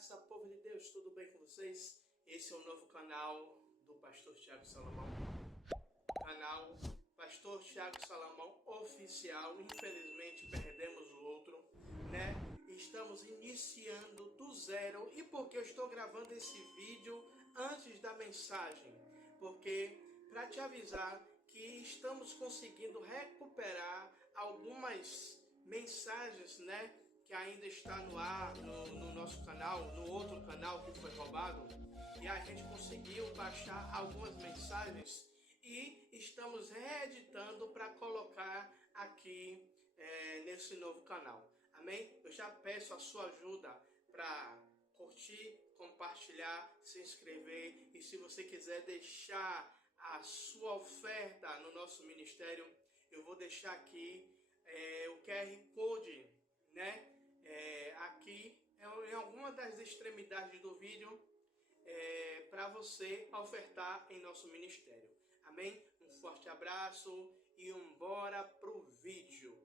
graça, povo de Deus, tudo bem com vocês? Esse é o novo canal do Pastor Thiago Salomão. Canal Pastor Thiago Salomão Oficial. Infelizmente perdemos o outro, né? Estamos iniciando do zero. E por que eu estou gravando esse vídeo antes da mensagem? Porque para te avisar que estamos conseguindo recuperar algumas mensagens, né? Que ainda está no ar, no nosso canal, no outro canal que foi roubado. E a gente conseguiu baixar algumas mensagens e estamos reeditando para colocar aqui nesse novo canal. Amém? Eu já peço a sua ajuda para curtir, compartilhar, se inscrever. E se você quiser deixar a sua oferta no nosso ministério, eu vou deixar aqui o QR Code, né? Aqui em alguma das extremidades do vídeo, para você ofertar em nosso ministério. Amém? Um forte abraço e bora pro vídeo.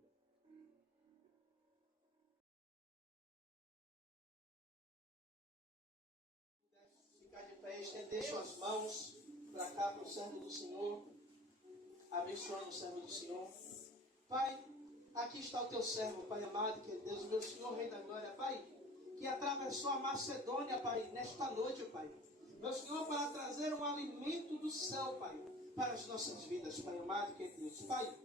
Ficar de pé, estender suas mãos para cá, para o servo do Senhor, abençoando o servo do Senhor. Pai, aqui está o teu servo, Pai amado, que é Deus, meu Senhor, Rei da Glória, Pai, que atravessou a Macedônia, Pai, nesta noite, Pai. Meu Senhor, para trazer um alimento do céu, Pai, para as nossas vidas, Pai amado, que é Deus. Pai,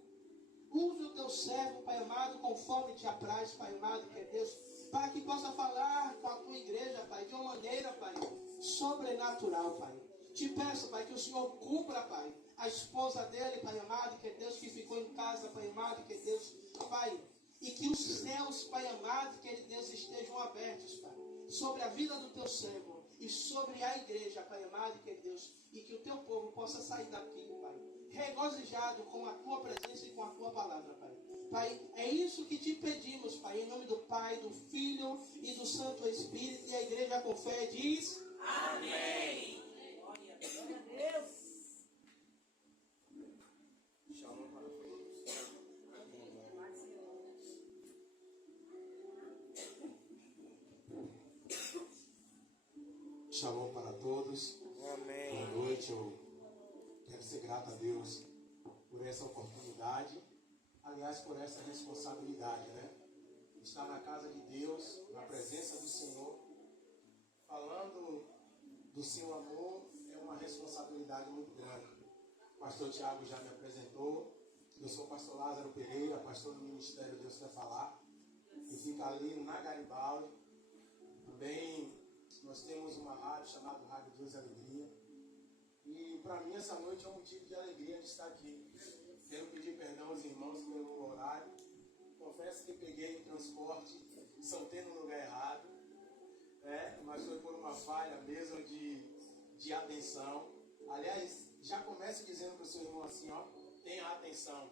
use o teu servo, Pai amado, conforme te apraz, Pai amado, que é Deus, para que possa falar com a tua igreja, Pai, de uma maneira, Pai, sobrenatural, Pai. Te peço, Pai, que o Senhor cubra, Pai, a esposa dele, Pai amado, que é Deus, que ficou em casa, Pai amado, que é Deus, Pai, e que os céus, Pai amado, que é Deus, estejam abertos, Pai, sobre a vida do teu servo e sobre a igreja, Pai amado, que é Deus, e que o teu povo possa sair daqui, Pai, regozijado com a tua presença e com a tua palavra, Pai. Pai, é isso que te pedimos, Pai, em nome do Pai, do Filho e do Santo Espírito, e a igreja com fé diz: amém. Glória a Deus. Shalom para todos. Shalom para todos. Amém. Boa noite. Eu quero ser grato a Deus por essa oportunidade, aliás, por essa responsabilidade, né? Estar na casa de Deus, na presença do Senhor, falando do seu amor, é uma responsabilidade muito grande. O pastor Thiago já me apresentou. Eu sou o pastor Lázaro Pereira, pastor do Ministério Deus Quer Falar, que fica ali na Garibaldi. Também nós temos uma rádio chamada Rádio Deus e Alegria. E para mim essa noite é um motivo de alegria de estar aqui. Quero pedir perdão aos irmãos pelo horário. Confesso que peguei o transporte, soltei no lugar errado, mas foi por uma falha mesmo de atenção. Aliás, já comece dizendo para o seu irmão assim, ó, tenha atenção.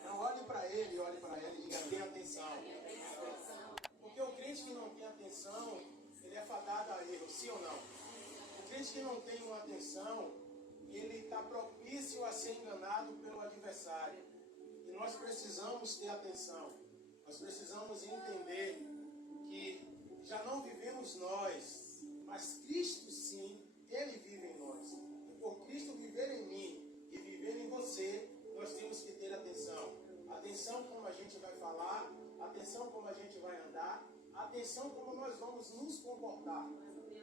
Então olhe para ele e diga, tenha atenção. Porque o crente que não tem atenção, ele é fadado a erro, sim ou não? O crente que não tem uma atenção, ele está propício a ser enganado pelo adversário. E nós precisamos ter atenção. Nós precisamos entender que já não vivemos nós, mas Cristo sim, Ele vive em nós. E por Cristo viver em mim e viver em você, nós temos que ter atenção. Atenção como a gente vai falar, atenção como a gente vai andar, atenção como nós vamos nos comportar.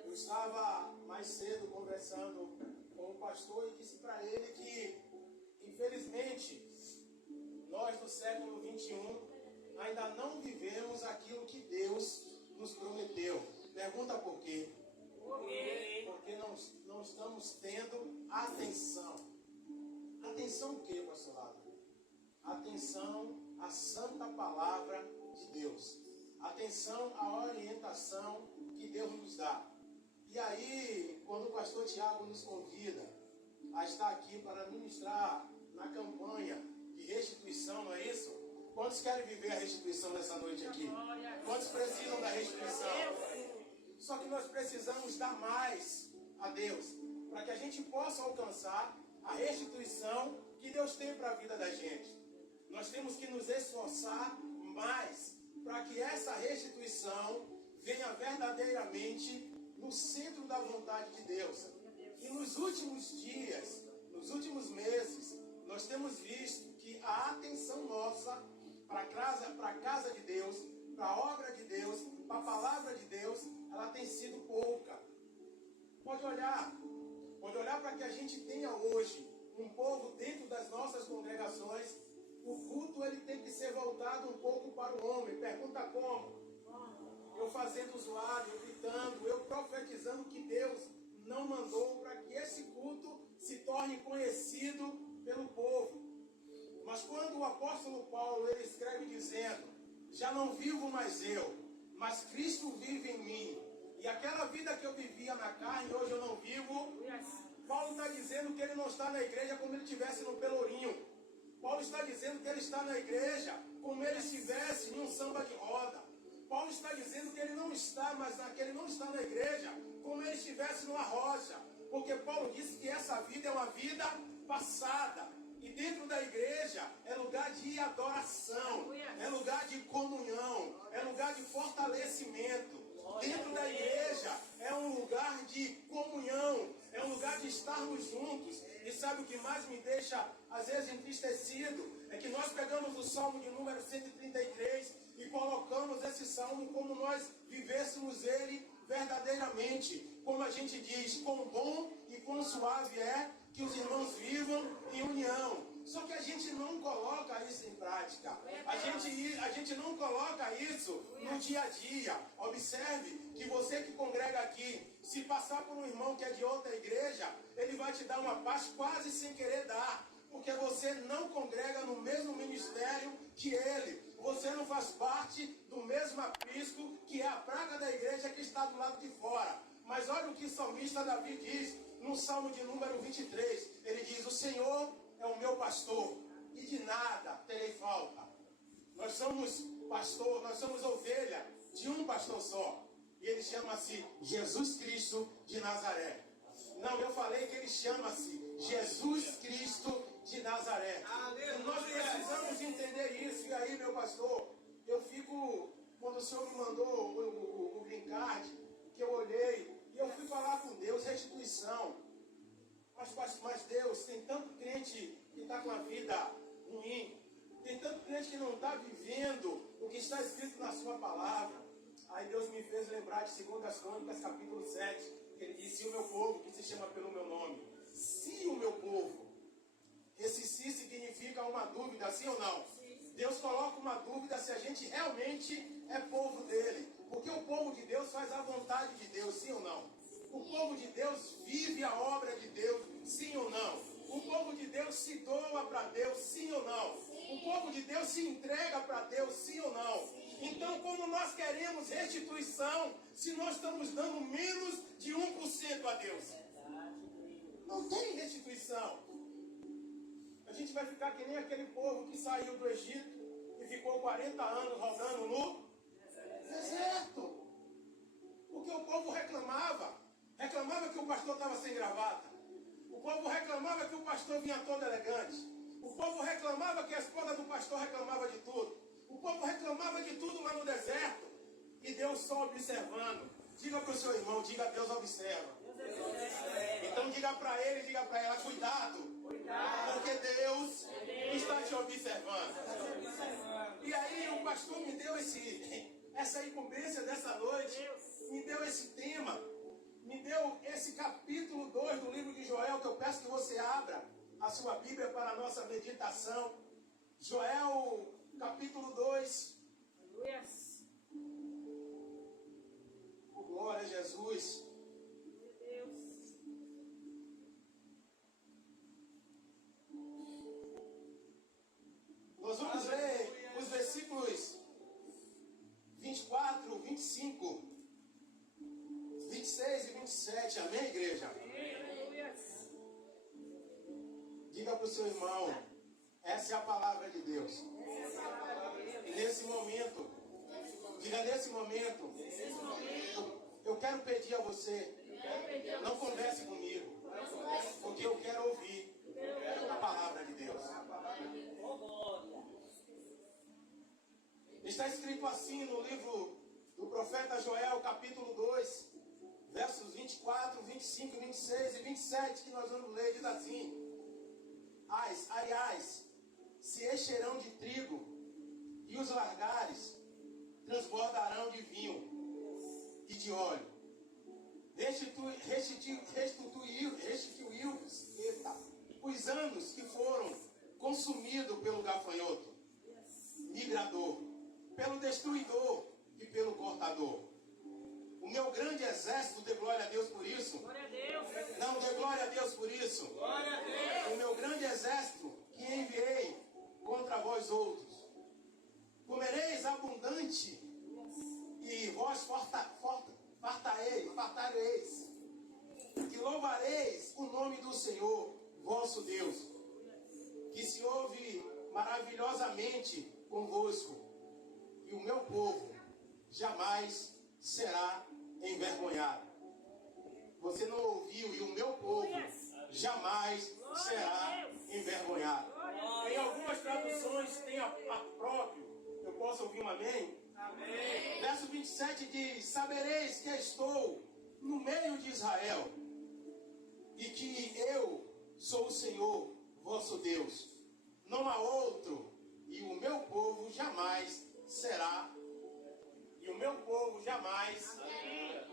Eu estava mais cedo conversando com o pastor e disse para ele que, infelizmente, nós do século 21 ainda não vivemos aquilo que Deus nos prometeu. Pergunta por quê? Porque não estamos tendo atenção. Atenção o quê, pastor Lázaro? Atenção à santa palavra de Deus. Atenção à orientação que Deus nos dá. E aí, quando o pastor Thiago nos convida a estar aqui para ministrar na campanha de restituição, não é isso? Quantos querem viver a restituição nessa noite aqui? Quantos precisam da restituição? Só que nós precisamos dar mais a Deus, para que a gente possa alcançar a restituição que Deus tem para a vida da gente. Nós temos que nos esforçar mais para que essa restituição venha verdadeiramente no centro da vontade de Deus. E nos últimos dias, nos últimos meses, nós temos visto que a atenção nossa para a casa de Deus, para a obra de Deus, para a palavra de Deus, ela tem sido pouca. Pode olhar para que a gente tenha hoje um povo dentro das nossas congregações. O culto ele tem que ser voltado um pouco para o homem. Pergunta como? Eu fazendo usuário, eu gritando, eu profetizando que Deus não mandou para que esse culto se torne conhecido pelo povo. Mas quando o apóstolo Paulo ele escreve dizendo: já não vivo mais eu, mas Cristo vive em mim. E aquela vida que eu vivia na carne, hoje eu não vivo. Paulo está dizendo que ele não está na igreja como ele estivesse no Pelourinho. Paulo está dizendo que ele está na igreja como ele estivesse em um samba de roda. Paulo está dizendo que ele não está, que ele não está na igreja como ele estivesse numa rocha. Porque Paulo disse que essa vida é uma vida passada. E dentro da igreja é lugar de adoração, é lugar de comunhão, é lugar de fortalecimento. Dentro da igreja é um lugar de comunhão, é um lugar de estarmos juntos. E sabe o que mais me deixa, às vezes, entristecido? É que nós pegamos o Salmo de número 133 e colocamos esse Salmo como nós vivêssemos ele verdadeiramente. Como a gente diz, quão bom e quão suave é que os irmãos vivam em união. Só que a gente não coloca isso em prática. A gente não coloca isso no dia a dia. Observe que você que congrega aqui, se passar por um irmão que é de outra igreja, ele vai te dar uma paz quase sem querer dar. Porque você não congrega no mesmo ministério que ele. Você não faz parte do mesmo aprisco que é a praga da igreja que está do lado de fora. Mas olha o que o salmista Davi diz no Salmo de número 23. Ele diz: o Senhor é o meu pastor e de nada terei falta. Nós somos pastor, nós somos ovelha de um pastor só. E ele chama-se Jesus Cristo de Nazaré. Não, eu falei que ele chama-se Jesus Cristo de Nazaré. E nós precisamos entender isso. E aí, meu pastor, eu fico, quando o Senhor me mandou o green card, que eu olhei, e eu fui falar com Deus, restituição. Mas Deus, tem tanto crente que está com a vida ruim, tem tanto crente que não está vivendo o que está escrito na sua palavra. Aí Deus me fez lembrar de 2 Crônicas, capítulo 7, que ele disse: se o meu povo, que se chama pelo meu nome, se o meu povo, esse se significa uma dúvida, sim ou não? Deus coloca uma dúvida se a gente realmente é povo dele. Porque o povo de Deus faz a vontade de Deus, sim ou não? O povo de Deus vive a obra de Deus, sim ou não? O povo de Deus se doa para Deus, sim ou não? O povo de Deus se entrega para Deus, sim ou não? Então, como nós queremos restituição, se nós estamos dando menos de 1% a Deus? Não tem restituição. A gente vai ficar que nem aquele povo que saiu do Egito e ficou 40 anos rodando no deserto. Porque o povo reclamava que o pastor estava sem gravata. O povo reclamava que o pastor vinha todo elegante. O povo reclamava que a esposa do pastor reclamava de tudo. O povo reclamava de tudo lá no deserto. E Deus só observando. Diga para o seu irmão, diga: Deus observa. Então diga para ele, diga para ela: cuidado. Porque Deus está te observando. E aí o pastor me deu essa incumbência dessa noite, me deu esse tema, me deu esse capítulo 2 do livro de Joel, que eu peço que você abra a sua Bíblia para a nossa meditação. Joel, capítulo 2. Glória a Jesus. Nós vamos ler os versículos 24, 25, 26 e 27. Amém, igreja? Diga para o seu irmão: essa é a palavra de Deus. E nesse momento, diga: nesse momento, eu quero pedir a você, não converse comigo, porque eu quero ouvir a palavra de Deus. Está escrito assim no livro do profeta Joel, capítulo 2, versos 24, 25, 26 e 27, que nós vamos ler, diz assim: Aliás, se encherão de trigo, e os largares transbordarão de vinho e de óleo. Restituiu os anos que foram consumidos pelo gafanhoto, migrador, pelo destruidor e pelo cortador. O meu grande exército, dê glória a Deus por isso. Glória a Deus. Não dê glória a Deus por isso. Glória a Deus. O meu grande exército que enviei contra vós outros. Comereis abundante e vós fartareis. E louvareis o nome do Senhor, vosso Deus, que se ouve maravilhosamente convosco. E o meu povo jamais será envergonhado. Você não ouviu, e o meu povo jamais será envergonhado. Em algumas traduções tem a próprio. Eu posso ouvir um amém? Amém. Verso 27 diz: sabereis que estou no meio de Israel, e que eu sou o Senhor, vosso Deus. Não há outro, e o meu povo jamais será. E o meu povo jamais.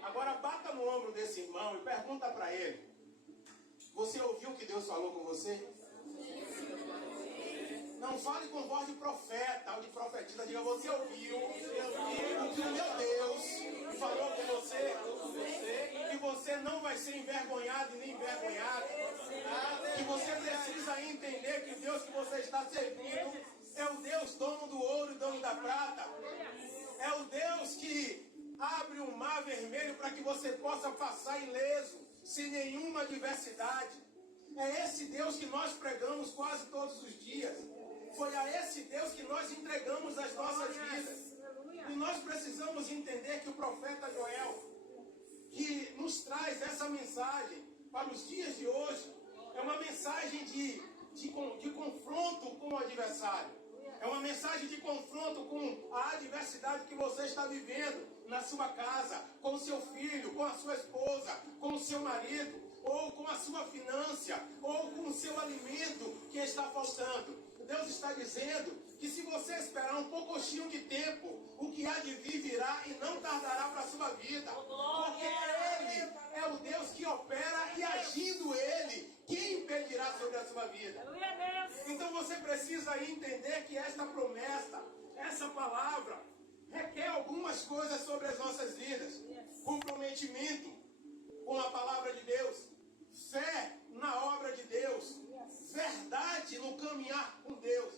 Agora bata no ombro desse irmão e pergunta para ele: você ouviu o que Deus falou com você? Não fale com voz de profeta ou de profetisa. Diga: você ouviu o que o meu Deus falou com você? Que você não vai ser envergonhado e nem envergonhado. Que você precisa entender que o Deus que você está servindo é o Deus dono do ouro e dono da prata. É o Deus que abre um mar vermelho para que você possa passar ileso, sem nenhuma adversidade. É esse Deus que nós pregamos quase todos os dias. Foi a esse Deus que nós entregamos as nossas vidas. E nós precisamos entender que o profeta Joel, que nos traz essa mensagem para os dias de hoje, é uma mensagem de confronto com o adversário. É uma mensagem de confronto com a adversidade que você está vivendo na sua casa, com o seu filho, com a sua esposa, com o seu marido, ou com a sua finança, ou com o seu alimento que está faltando. Deus está dizendo que se você esperar um pouquinho de tempo, o que há de vir virá e não tardará para a sua vida. Porque Ele é o Deus que opera, e agindo Ele, quem impedirá sobre a sua vida? Então você precisa entender que esta promessa, essa palavra, requer algumas coisas sobre as nossas vidas. Comprometimento com a palavra de Deus, fé na obra de Deus, verdade no caminhar com Deus.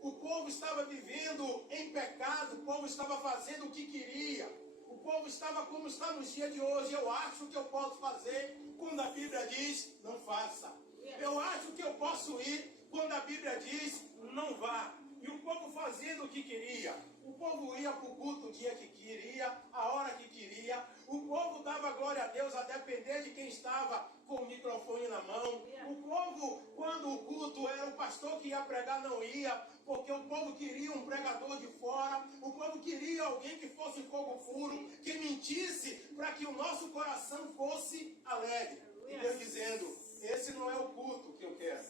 O povo estava vivendo em pecado, o povo estava fazendo o que queria, o povo estava como está nos dias de hoje. Eu acho que eu posso fazer quando a Bíblia diz não faça. Eu acho que eu posso ir quando a Bíblia diz não vá. E o povo fazendo o que queria. O povo ia para o culto o dia que queria, a hora que queria. O povo dava glória a Deus a depender de quem estava com o microfone na mão. O povo, quando o culto era o pastor que ia pregar, não ia, porque o povo queria um pregador de fora. O povo queria alguém que fosse fogo puro, que mentisse para que o nosso coração fosse alegre. E Deus dizendo: esse não é o culto que eu quero.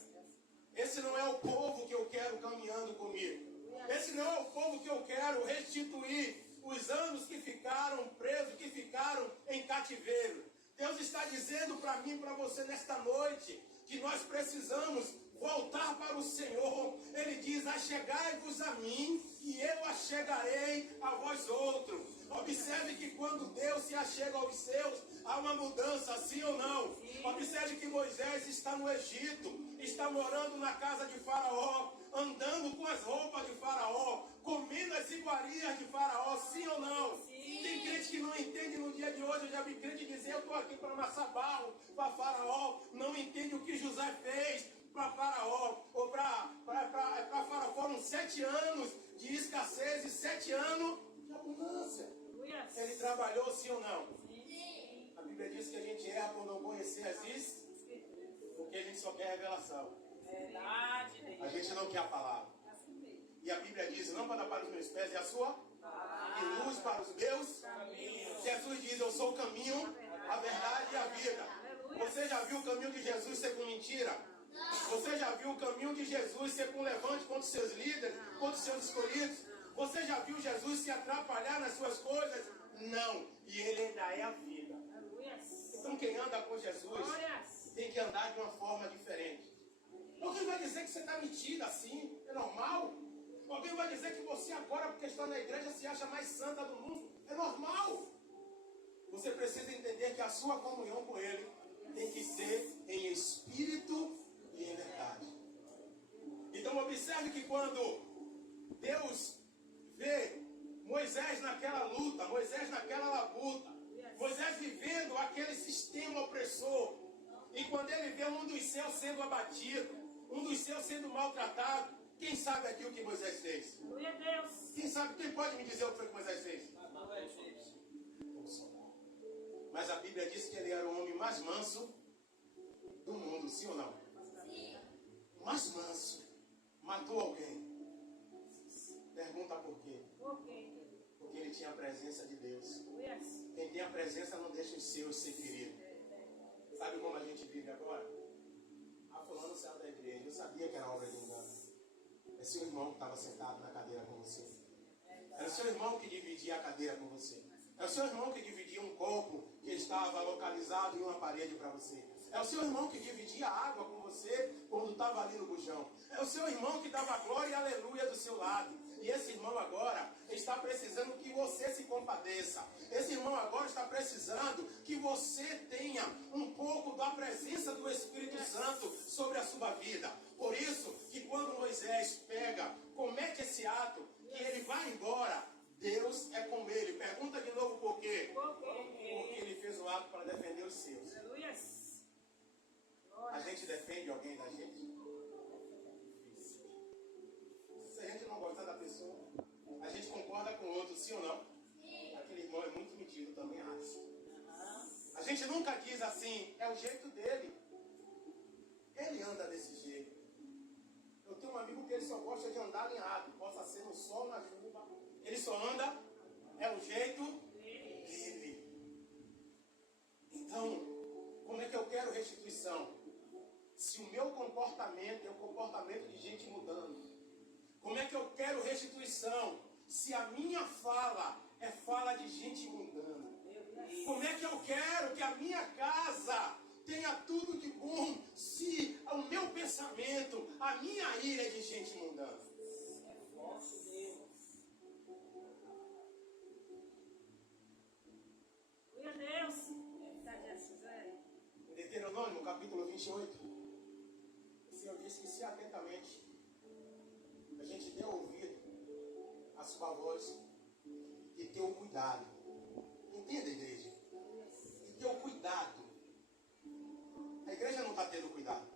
Esse não é o povo que eu quero caminhando comigo. Esse não é o povo que eu quero restituir os anos que ficaram presos, que ficaram em cativeiro. Deus está dizendo para mim e para você nesta noite que nós precisamos voltar para o Senhor. Ele diz: achegai-vos a mim e eu achegarei a vós outros. Observe que quando Deus se achega aos seus, há uma mudança, sim ou não? Sim. Observe que Moisés está no Egito, está morando na casa de Faraó, andando com as roupas de Faraó, comendo as iguarias de Faraó, sim ou não? Sim. Tem crente que não entende no dia de hoje. Eu já vi crente dizer: eu estou aqui para amassar barro para Faraó. Não entende o que José fez para Faraó, ou para Faraó. Foram 7 anos de escassez e 7 anos de abundância. Ele trabalhou, sim ou não? Sim. A Bíblia diz que a gente erra por não conhecer as Escrituras, porque a gente só quer revelação. A gente não quer a palavra. E a Bíblia diz: lâmpada para os meus pés e a sua? e luz para os meus caminhos. Jesus diz, eu sou o caminho, a verdade e a vida. Você já viu o caminho de Jesus ser com mentira? Você já viu o caminho de Jesus ser com levante contra os seus líderes, contra os seus escolhidos? Você já viu Jesus se atrapalhar nas suas coisas? Não. E ele ainda é a vida. Então quem anda com Jesus tem que andar de uma forma diferente. Alguém vai dizer que você está metido assim? É normal? Alguém vai dizer que você agora, porque está na igreja, se acha mais santa do mundo? É normal? Você precisa entender que a sua comunhão com Ele tem que ser em espírito e em verdade. Então observe que quando Deus vê Moisés naquela luta, Moisés naquela labuta, Moisés vivendo aquele sistema opressor, e quando ele vê um dos seus sendo abatido, um dos seus sendo maltratado, quem sabe aqui o que Moisés fez? Quem sabe, quem pode me dizer o que foi que Moisés fez? Mas a Bíblia diz que ele era o homem mais manso do mundo, sim ou não? Sim. Mais manso. Matou alguém. Pergunta por quê? Porque ele tinha a presença de Deus. Quem tem a presença não deixa os seus ser feridos. Sabe como a gente vive agora? Ah, fulano saiu da igreja. Eu sabia que era obra de engano. É seu irmão que estava sentado na cadeira com você. Era o seu irmão que dividia a cadeira com você. É o seu irmão que dividia um copo que estava localizado em uma parede para você. É o seu irmão que dividia a água com você quando estava ali no bujão. É o seu irmão que dava glória e aleluia do seu lado. E esse irmão agora está precisando que você se compadeça. Esse irmão agora está precisando que você tenha um pouco da presença do Espírito Santo sobre a sua vida. Por isso que quando Moisés comete esse ato, que ele vai embora, Deus é com ele. Pergunta de novo por quê? Porque ele fez o ato para defender os seus. A gente defende alguém da gente? Se a gente não gostar da pessoa, a gente concorda com o outro, sim ou não? Sim. Aquele irmão é muito metido, também acho. A gente nunca diz assim, é o jeito dele. Ele anda desse jeito. Eu tenho um amigo que ele só gosta de andar alinhado, possa ser no sol, na chuva. Ele só anda, é o jeito dele. Então, como é que eu quero restituição? Se o meu comportamento é o comportamento de gente mudando. Como é que eu quero restituição? Se a minha fala é fala de gente mudando. Como é que eu quero que a minha casa tenha tudo de bom se o meu pensamento, a minha ira é de gente mudando? Em Deuteronômio, capítulo 28, o Senhor disse que se atentamente a gente der ouvido a sua voz e ter o cuidado. Entenda, igreja? E ter o cuidado. A igreja não está tendo cuidado.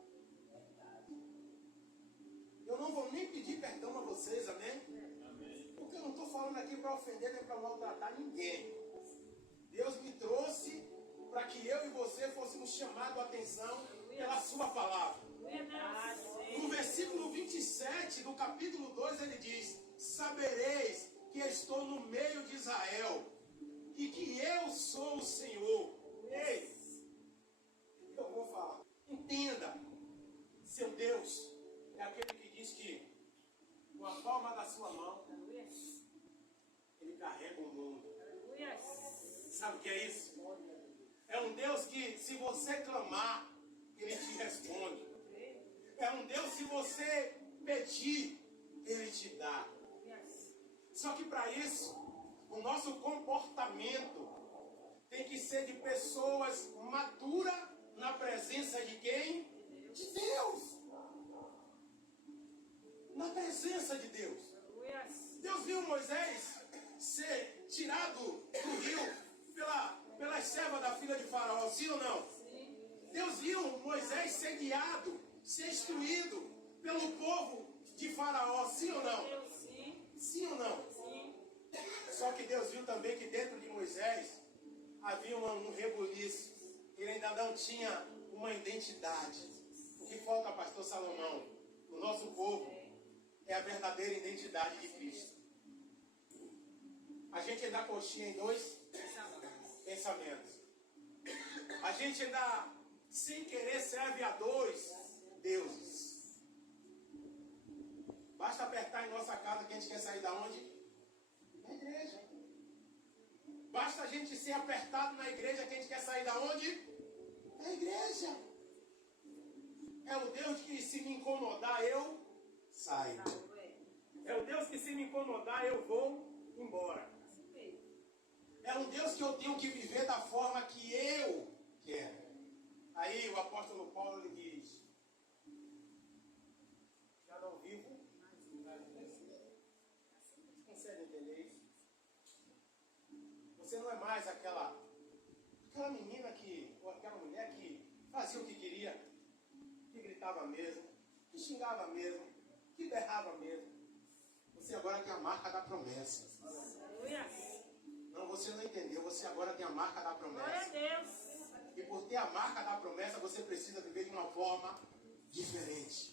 Eu não vou nem pedir perdão a vocês, amém? Porque eu não estou falando aqui para ofender nem para maltratar ninguém. Deus me trouxe para que eu e você fôssemos chamados a atenção pela sua palavra. No versículo 27 do capítulo 2 ele diz: sabereis que estou no meio de Israel e que eu sou o Senhor. Ei, eu vou falar. Entenda, seu Deus é aquele que diz que com a palma da sua mão ele carrega o mundo. Sabe o que é isso? É um Deus que, se você clamar, ele te responde. É um Deus, se você pedir, ele te dá. Só que para isso, o nosso comportamento tem que ser de pessoas maduras na presença de quem? De Deus. Na presença de Deus. Deus viu Moisés ser tirado do rio pelas servas da filha de Faraó, sim ou não? Sim. Deus viu Moisés ser guiado, ser instruído pelo povo de Faraó, sim ou não? Sim. Sim ou não? Sim. Só que Deus viu também que dentro de Moisés havia um rebuliço. Ele ainda não tinha uma identidade. O que falta, pastor Salomão? O nosso povo é a verdadeira identidade de Cristo. A gente ainda coxinha em dois pensamentos. A gente ainda, sem querer, serve a dois deuses. Basta apertar em nossa casa que a gente quer sair da onde? Da igreja. Basta a gente ser apertado na igreja que a gente quer sair da onde? Da igreja. É o Deus que se me incomodar eu saio. É o Deus que se me incomodar eu vou embora. É um Deus que eu tenho que viver da forma que eu quero. Aí o apóstolo Paulo ele diz: já não vivo. Você consegue entender isso? Você não é mais aquela menina que, ou aquela mulher que fazia o que queria, que gritava mesmo, que xingava mesmo, que berrava mesmo. Você agora tem a marca da promessa. Não, você não entendeu. Você agora tem a marca da promessa. Glória a Deus. E por ter a marca da promessa, você precisa viver de uma forma diferente.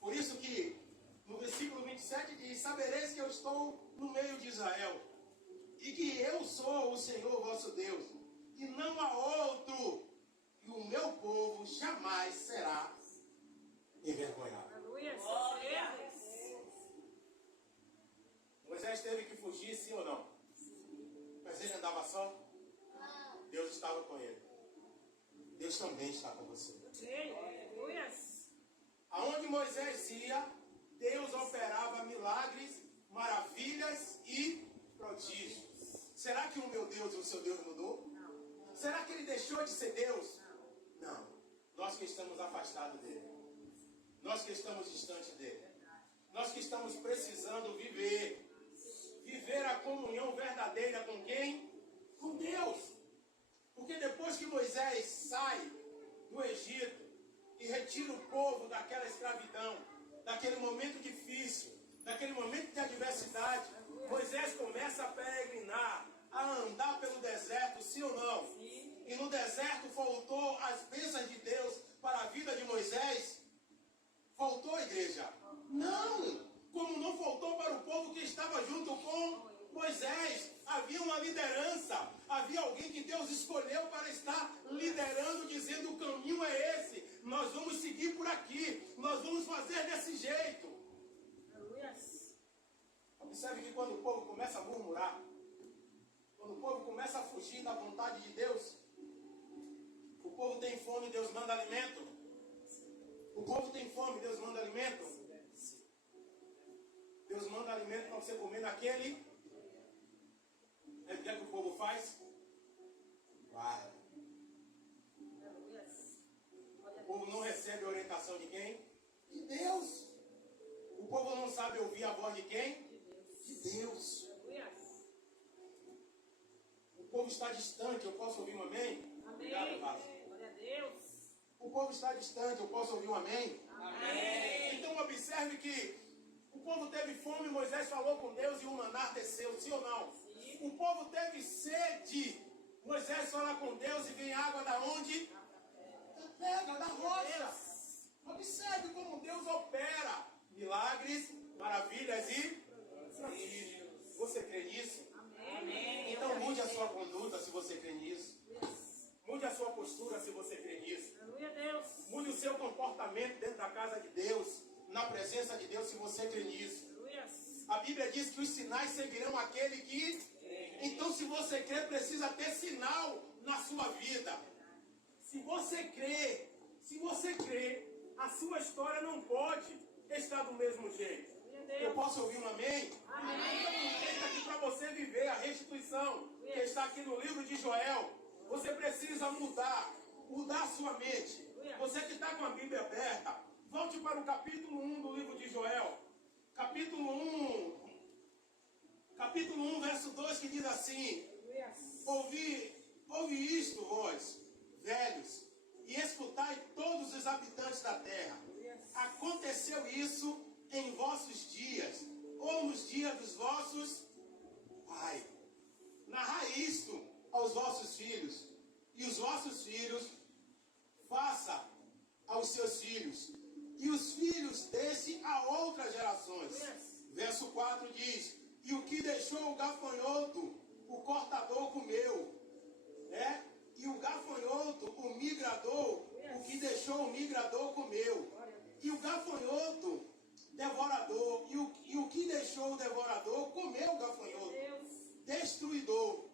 Por isso que no versículo 27 diz: sabereis que eu estou no meio de Israel, e que eu sou o Senhor vosso Deus, e não há outro, e o meu povo jamais será envergonhado. Aleluia. Moisés teve que fugir, sim ou não? Mas ele andava só? Deus estava com ele. Deus também está com você. Aleluia. Aonde Moisés ia, Deus operava milagres, maravilhas e prodígios. Será que o meu Deus e o seu Deus mudou? Não. Será que ele deixou de ser Deus? Não. Nós que estamos afastados dele. Nós que estamos distantes dele. Nós que estamos precisando viver a comunhão verdadeira com quem? Com Deus. Porque depois que Moisés sai do Egito e retira o povo daquela escravidão, daquele momento difícil, daquele momento de adversidade, Moisés começa a peregrinar, a andar pelo deserto, sim ou não? E no deserto faltou as bênçãos de Deus para a vida de Moisés? Faltou, igreja? Não! Como não faltou para o povo que estava junto com Moisés. Havia uma liderança, havia alguém que Deus escolheu para estar liderando, dizendo: o caminho é esse, nós vamos seguir por aqui, nós vamos fazer desse jeito. Observe que quando o povo começa a murmurar, quando o povo começa a fugir da vontade de Deus, o povo tem fome, Deus manda alimento. O povo tem fome, Deus manda alimento. Deus manda alimento para você comer naquele. O que é que o povo faz? Vai. O povo não recebe a orientação de quem? De Deus. O povo não sabe ouvir a voz de quem? De Deus. O povo está distante, eu posso ouvir um amém? Amém. Glória a Deus. O povo está distante, eu posso ouvir um amém? Amém. Então observe que o povo teve fome, Moisés falou com Deus e o maná desceu, sim ou não? Sim. O povo teve sede, Moisés fala com Deus e vem água da onde? Da pedra, da rocha. Observe como Deus opera milagres, maravilhas e prodígios. Você crê nisso? Amém. Então mude a sua conduta se você crê nisso. Mude a sua postura se você crê nisso. Aleluia, Deus. Mude o seu comportamento dentro da casa de Deus, na presença de Deus, se você crê nisso. Aleluia. A Bíblia diz que os sinais seguirão aquele que... Então, se você crê, precisa ter sinal na sua vida. Se você crê, a sua história não pode estar do mesmo jeito. Eu posso ouvir um amém? Amém. Então, aqui para você viver a restituição que está aqui no livro de Joel. Você precisa mudar a sua mente. Você que está com a Bíblia aberta, volte para o capítulo 1 do livro de Joel. Capítulo 1, verso 2, que diz assim: ouvi isto, vós, velhos, e escutai todos os habitantes da terra. Aconteceu isso em vossos dias, ou nos dias dos vossos pais. Narrai isto aos vossos filhos, e os vossos filhos faça aos seus filhos, e os filhos desse a outras gerações. Verso 4 diz: E o que deixou o gafanhoto, o cortador comeu. Né? E o gafanhoto, o migrador, o que deixou o migrador comeu. E o gafanhoto, devorador, e o que deixou o devorador comeu o gafanhoto. Destruidor.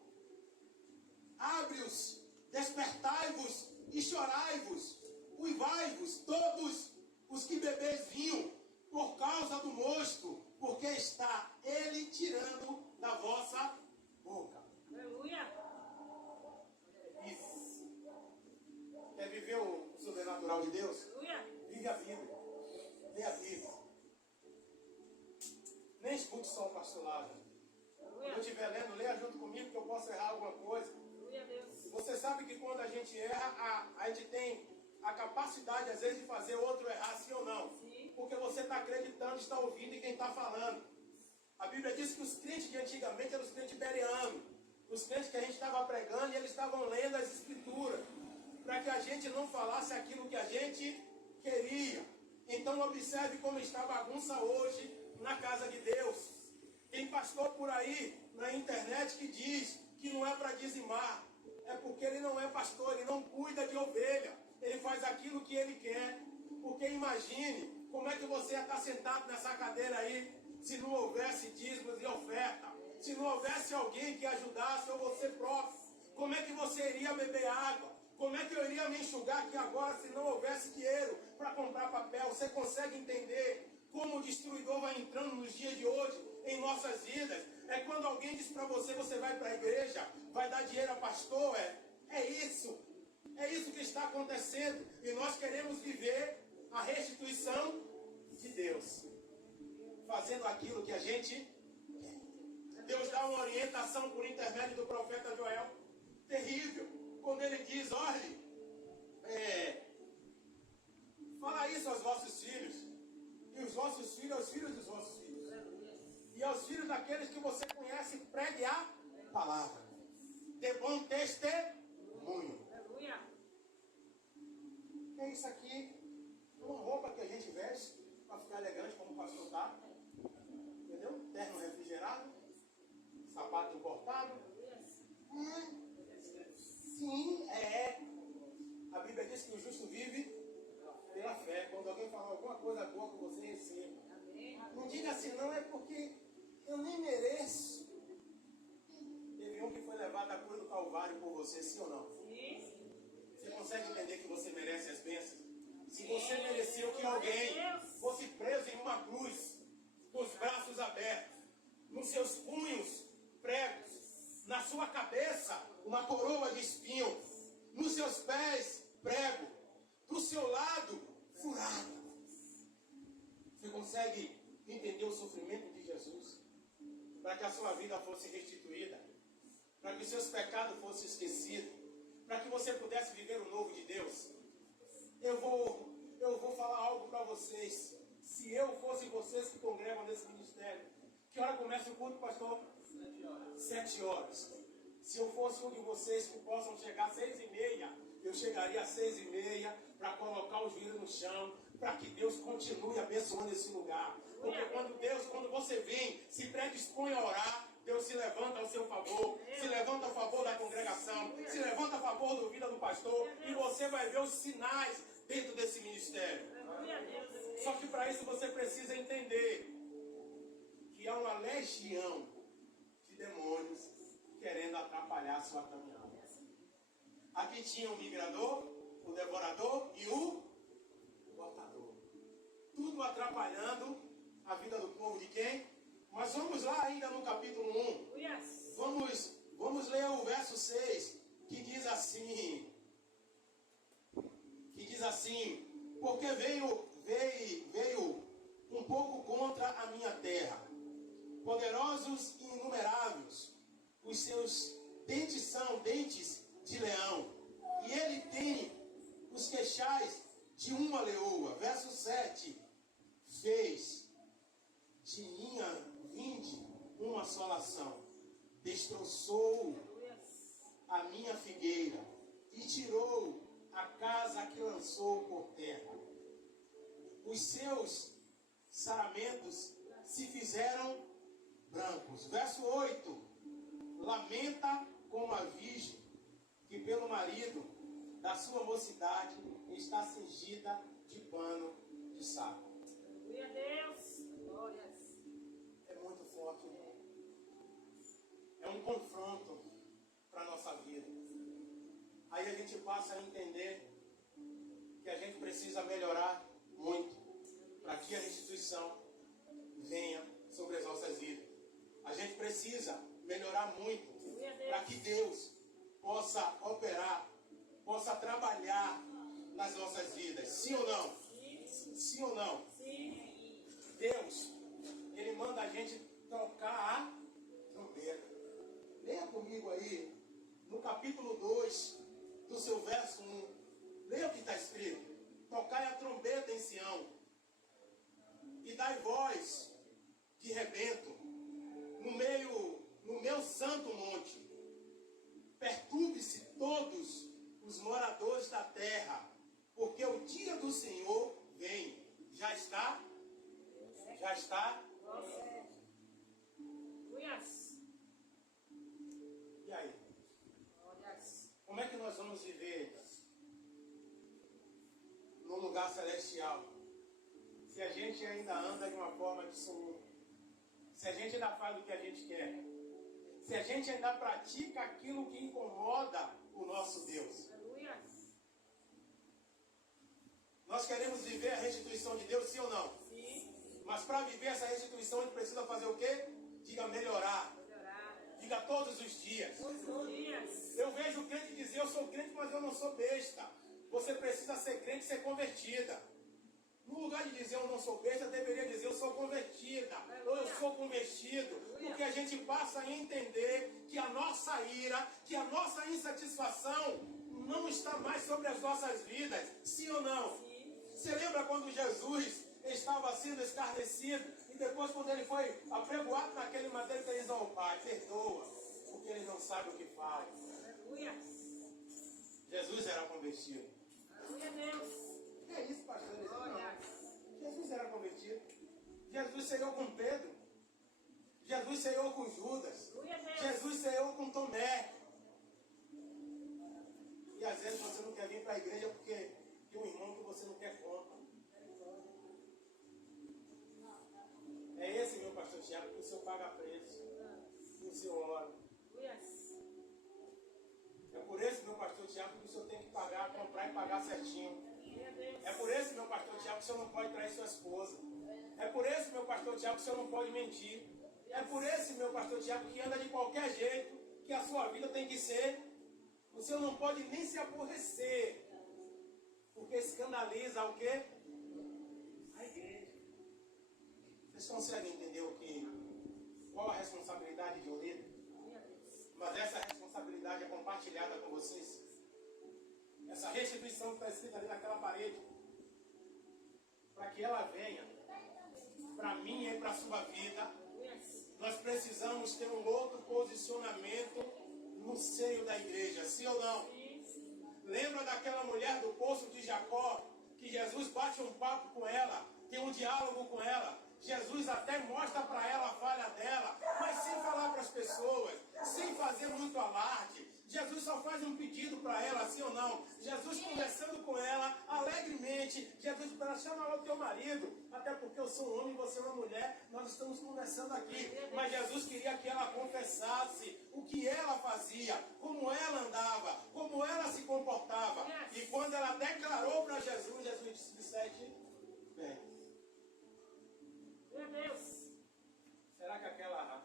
Abre-os, despertai-vos e chorai-vos, uivai-vos, todos os que bebeis vinho, por causa do mosto, porque está ele tirando da vossa boca. Aleluia. Isso. Quer viver o sobrenatural de Deus? Aleluia. Vive a Bíblia. Lê a Bíblia. Nem escute só o pastor Lázaro. Quando eu estiver lendo, leia junto comigo que eu posso errar alguma coisa. Aleluia, Deus. Você sabe que quando a gente erra, a gente tem a capacidade, às vezes, de fazer outro errar, sim ou não. Sim. Porque você está acreditando, está ouvindo em quem está falando. A Bíblia diz que os crentes de antigamente eram os crentes bereanos. Os crentes que a gente estava pregando e eles estavam lendo as escrituras. Para que a gente não falasse aquilo que a gente queria. Então observe como está a bagunça hoje na casa de Deus. Tem pastor por aí na internet que diz que não é para dizimar. É porque ele não é pastor, ele não cuida de ovelha. Ele faz aquilo que ele quer. Porque imagine como é que você ia estar sentado nessa cadeira aí se não houvesse dízimos e oferta. Se não houvesse alguém que ajudasse ou você próprio. Como é que você iria beber água? Como é que eu iria me enxugar aqui agora se não houvesse dinheiro para comprar papel? Você consegue entender como o destruidor vai entrando nos dias de hoje em nossas vidas? É quando alguém diz para você, você vai para a igreja, vai dar dinheiro a pastor, é isso. É isso que está acontecendo. E nós queremos viver a restituição de Deus. Fazendo aquilo que a gente quer. Deus dá uma orientação por intermédio do profeta Joel. Terrível. Quando ele diz, olhe, fala isso aos vossos filhos. E os vossos filhos aos filhos dos vossos filhos. E aos filhos daqueles que você conhece, pregue a palavra. De bom testemunho. Aleluia. É isso aqui. É uma roupa que a gente veste para ficar elegante, como o pastor está. Entendeu? Terno refrigerado. Sapato importado. Sim, é. A Bíblia diz que o justo vive pela fé. Quando alguém falar alguma coisa boa com você, receba. Não diga assim, não, é porque eu nem mereço. Teve um que foi levado à cruz do Calvário por você, sim ou não? Sim. Você consegue entender que você merece as bênçãos? Se você mereceu que alguém fosse preso em uma cruz, com os braços abertos, nos seus punhos pregos, na sua cabeça uma coroa de espinho, nos seus pés prego, do seu lado furado. Você consegue entender o sofrimento de Jesus? Para que a sua vida fosse restituída, para que os seus pecados fossem esquecidos, para que você pudesse viver o novo de Deus. Eu vou falar algo para vocês. Se eu fosse vocês que congregam nesse ministério, que hora começa o culto, pastor? 7 horas. Se eu fosse um de vocês que possam chegar às 6h30, eu chegaria às 6h30 para colocar o joelho no chão, para que Deus continue abençoando esse lugar. Porque quando você vem, se predispõe a orar, Deus se levanta ao seu favor, se levanta a favor da congregação, se levanta a favor da vida do pastor, e você vai ver os sinais dentro desse ministério. Só que para isso você precisa entender que há uma legião de demônios querendo atrapalhar a sua caminhada. Aqui tinha o migrador, o devorador e o cortador. Tudo atrapalhando a vida do povo de quem? Mas vamos lá ainda no capítulo 1. Vamos ler o verso 6, que diz assim, porque veio um pouco contra a minha terra, poderosos e inumeráveis, os seus dentes são dentes de leão, e ele tem os queixais de uma leoa. Verso 7, fez de minha vinde uma assolação, destroçou a minha figueira e tirou a casa que lançou por terra. Os seus saramentos se fizeram brancos. Verso 8. Lamenta como a virgem que pelo marido da sua mocidade está cingida de pano de saco. Glória a Deus. Glórias. É muito forte, irmão. É um confronto para a nossa vida. Aí a gente passa a entender que a gente precisa melhorar muito para que a restituição venha sobre as nossas vidas. A gente precisa melhorar muito para que Deus possa operar, possa trabalhar nas nossas vidas. Sim ou não? Sim ou não? Sim. Deus, Ele manda a gente tocar a trombeta. Leia comigo aí, no capítulo 2, do seu verso 1. Leia o que está escrito. Tocai a trombeta em Sião, e dai voz de rebento no meu santo monte. Perturbe-se todos os moradores da terra, porque o dia do Senhor vem. Já está? Já está? Glórias. E aí? Glórias. Como é que nós vamos viver no lugar celestial se a gente ainda anda de uma forma dissoluta? Se a gente ainda faz o que a gente quer? Se a gente ainda pratica aquilo que incomoda o nosso Deus? Aleluia. Nós queremos viver a restituição de Deus, sim ou não? Sim. Mas para viver essa restituição a gente precisa fazer o quê? Diga melhorar. Melhorar. Diga todos os dias. Todos os dias. Eu vejo o crente dizer, eu sou crente, mas eu não sou besta. Você precisa ser crente e ser convertida. No lugar de dizer eu não sou besta, deveria dizer eu sou convertida. Ou eu sou convertido. Porque a gente passa a entender que a nossa ira, que a nossa insatisfação não está mais sobre as nossas vidas. Sim ou não? Sim. Você lembra quando Jesus estava sendo escarnecido e depois quando ele foi apregoado naquele madeiro, ele diz ao Pai, perdoa, porque ele não sabe o que faz. Aleluia. Jesus era convertido. Glória a Deus. Que é isso, pastor? Ele disse, Glórias. não. Jesus era convertido. Jesus ceiou com Pedro. Jesus ceiou com Judas. Glória a Deus. Jesus ceiou com Tomé. E às vezes você não quer vir para a igreja porque tem um irmão que você não quer conta. É esse, meu pastor Tiago, que o senhor paga preço. Que o senhor ora. Glórias. É por esse, meu pastor Tiago, que o senhor tem que pagar, comprar e pagar certinho. Glória a Deus. É por esse, meu pastor Tiago, que o senhor não pode trair sua esposa. É por esse, meu pastor Tiago, que o senhor não pode mentir. É por esse, meu pastor Tiago, que anda de qualquer jeito, que a sua vida tem que ser. O senhor não pode nem se aborrecer. Porque escandaliza o quê? A igreja. Vocês conseguem entender qual a responsabilidade de um líder? Glória a Deus. Mas essa responsabilidade é compartilhada com vocês. Essa restituição que está escrita ali naquela parede, para que ela venha, para mim e para a sua vida, Glórias. nós precisamos ter um outro posicionamento no seio da igreja, sim ou não? Sim. Lembra daquela mulher do poço de Jacó, que Jesus bate um papo com ela, tem um diálogo com ela. Jesus até mostra para ela a falha dela, mas sem falar para as pessoas, sem fazer muito alarde. Jesus só faz um pedido para ela, sim ou não? Jesus conversando com ela alegremente. Jesus diz para ela, chama lá o teu marido, até porque eu sou um homem e você é uma mulher, nós estamos conversando aqui. Mas Jesus queria que ela confessasse o que ela fazia, como ela andava, como ela se comportava. E quando ela declarou para Jesus, Jesus disse, bem, Glória a Deus. será que aquela...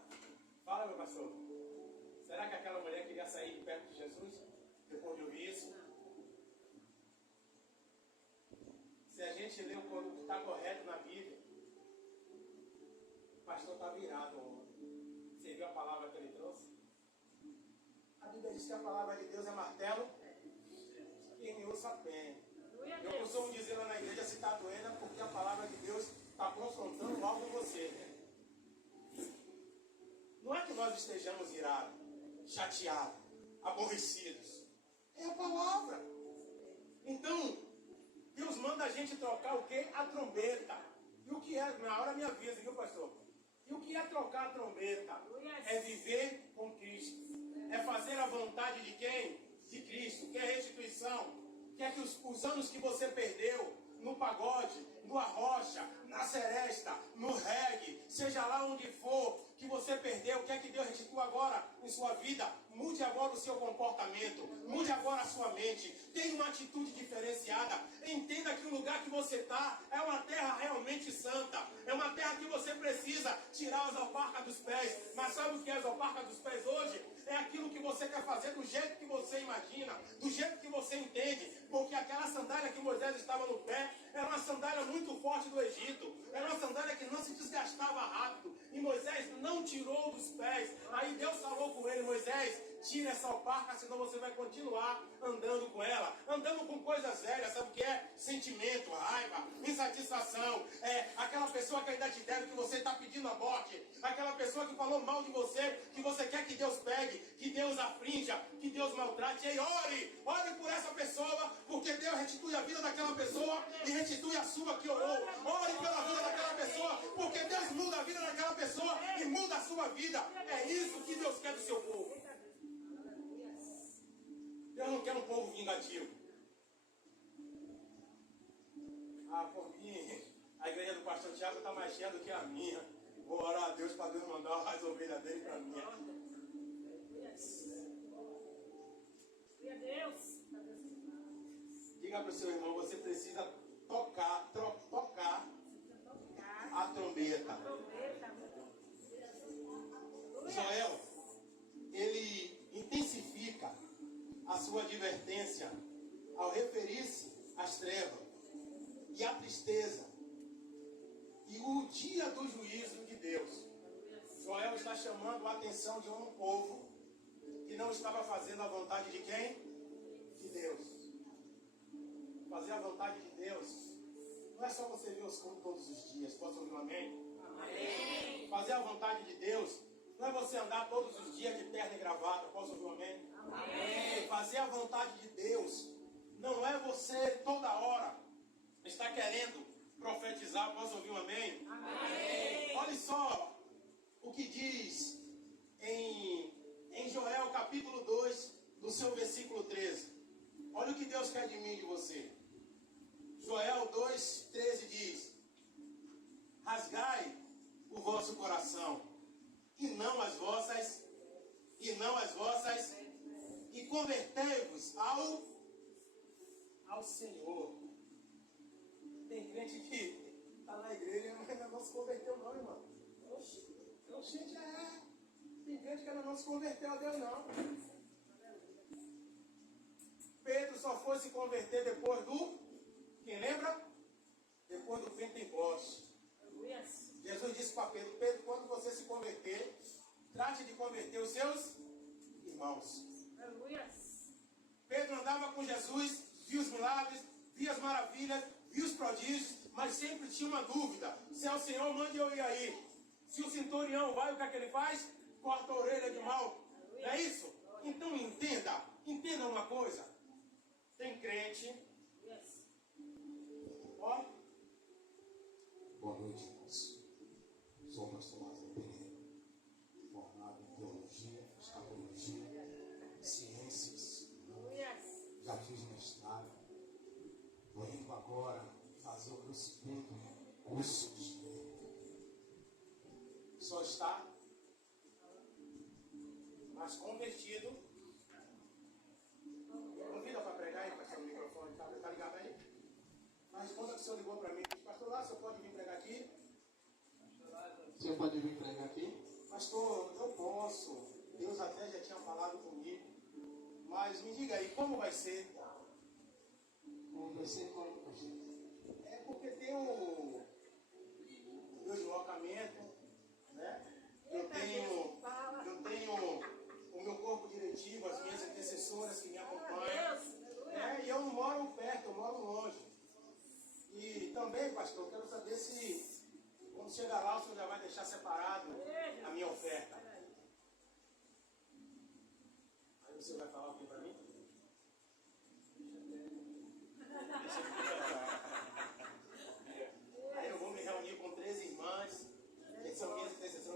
Fala, meu pastor. Será que aquela mulher queria sair de perto de Jesus? Depois de ouvir isso? Se a gente lê o que está correto na Bíblia, o pastor está virado ontem. Você viu a palavra que ele trouxe? A Bíblia diz que a palavra de Deus é martelo e me ouça bem. Glória a Eu Deus. costumo dizer lá na igreja, se está doendo, é porque a palavra de Deus está confrontando algo em você. Não é que nós estejamos irados, chateados, aborrecidos. É a palavra. Então, Deus manda a gente trocar o quê? A trombeta. E o que é? Na hora me avisa, viu, pastor? E o que é trocar a trombeta? É viver com Cristo. É fazer a vontade de quem? De Cristo. Que é restituição. Que é que os anos que você perdeu no pagode, no arrocha, na seresta, no reggae, seja lá onde for que você perdeu, quer que Deus restitua agora em sua vida? Mude agora o seu comportamento, mude agora a sua mente, tenha uma atitude diferenciada, entenda que o lugar que você está é uma terra realmente santa, é uma terra que você precisa tirar as alparcas dos pés. Mas sabe o que é as alparcas dos pés hoje? É aquilo que você quer fazer do jeito que você imagina, do jeito que você entende, porque aquela sandália que Moisés estava no pé era uma sandália muito forte do Egito, era uma sandália que não se desgastava rápido, e Moisés não tirou dos pés. Aí Deus falou com ele: Moisés, tira essa alparca, senão você vai continuar andando com ela, andando com coisas velhas. Sabe o que é? Sentimento, raiva, insatisfação, aquela pessoa que ainda te deve, que você está pedindo a morte, aquela pessoa que falou mal de você, que você quer que Deus pegue, que Deus afrinja, que Deus maltrate. E aí ore por essa pessoa, porque Deus restitui a vida daquela pessoa e restitui a sua que orou. Ore pela vida daquela pessoa, porque Deus muda a vida daquela pessoa e muda a sua vida. É isso que Deus quer do seu povo. Deus não quer um povo vingativo. Por mim, a igreja do pastor Tiago está mais cheia do que a minha. Vou orar a Deus para Deus mandar as ovelhas dele para mim. Diga para o seu irmão: você precisa tocar a trombeta. Joel, ele intensifica a sua advertência ao referir-se às trevas e à tristeza e o dia do juízo de Deus. Joel está chamando a atenção de um povo que não estava fazendo a vontade de quem? De Deus. Fazer a vontade de Deus não é só você ver os cultos todos os dias. Posso ouvir um amém? Amém. Fazer a vontade de Deus não é você andar todos os dias de terno e gravata. Posso ouvir um amém? Amém. Fazer a vontade de Deus não é você toda hora estar querendo profetizar. Posso ouvir um amém? Amém. Olha só o que diz em Joel capítulo 2, do seu versículo 13. Olha o que Deus quer de mim e de você. Joel 2,13 diz: rasgai o vosso coração, e não as vossas, e convertei-vos ao Senhor. Tem crente que está na igreja, mas ainda não se converteu não, irmão. Gente, tem crente que ainda não se converteu a Deus não. Pedro só foi se converter depois do... Quem lembra? Depois do Pentecostes. Jesus disse para Pedro: Pedro, quando você se converter, trate de converter os seus irmãos. Pedro andava com Jesus, via os milagres, via as maravilhas, via os prodígios, mas sempre tinha uma dúvida: se é o Senhor, mande eu ir aí. Se o centurião vai, o que é que ele faz? Corta a orelha de mal. Não é isso? Então entenda uma coisa. Tem crente. Ó. Boa noite, irmãos. Sou o pastor Lázaro Pereira, formado em teologia, escatologia, ciências. Já fiz mestrado. Estou indo agora fazer o meu segundo curso de direito. Só está mais convertido. Convida para pregar aí, pastor, o microfone está ligado aí? Mas responda que o senhor ligou para mim. Pastor Lázaro, o senhor pode vir pregar aqui? O senhor pode vir pregar aqui? Pastor, eu posso. Deus até já tinha falado comigo. Mas me diga aí, como vai ser? Como vai ser? Como vai ser? É porque tem o meu deslocamento, né? Eu tenho o meu corpo diretivo, as minhas intercessoras que me acompanham. E eu não moro perto, eu moro longe. E também, pastor, eu quero saber se quando chegar lá o senhor já vai deixar separado a minha oferta. Aí você vai falar o que para mim? Aí eu vou me reunir com 3 irmãs, que são minhas intercessoras.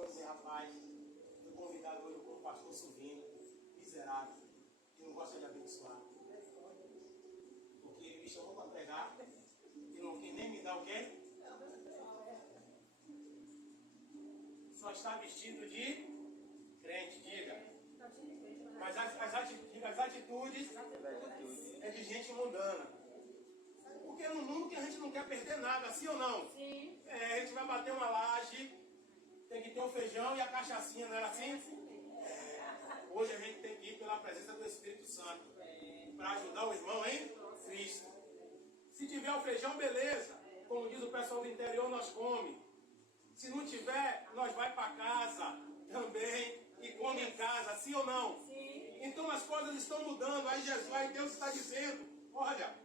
dá. E não quem nem me dá o quê? Só está vestido de crente, diga. Mas as atitudes é de gente mundana. Porque no mundo que a gente não quer perder nada, sim ou não? Sim. A gente vai bater uma laje, tem que ter o feijão e a cachaçinha, não era assim? Hoje a gente tem que ir pela presença do Espírito Santo para ajudar o irmão em Cristo. Se tiver o feijão, beleza. Como diz o pessoal do interior, nós come. Se não tiver, nós vai para casa também e come em casa, sim ou não? Sim. Então as coisas estão mudando. Aí Deus está dizendo, olha,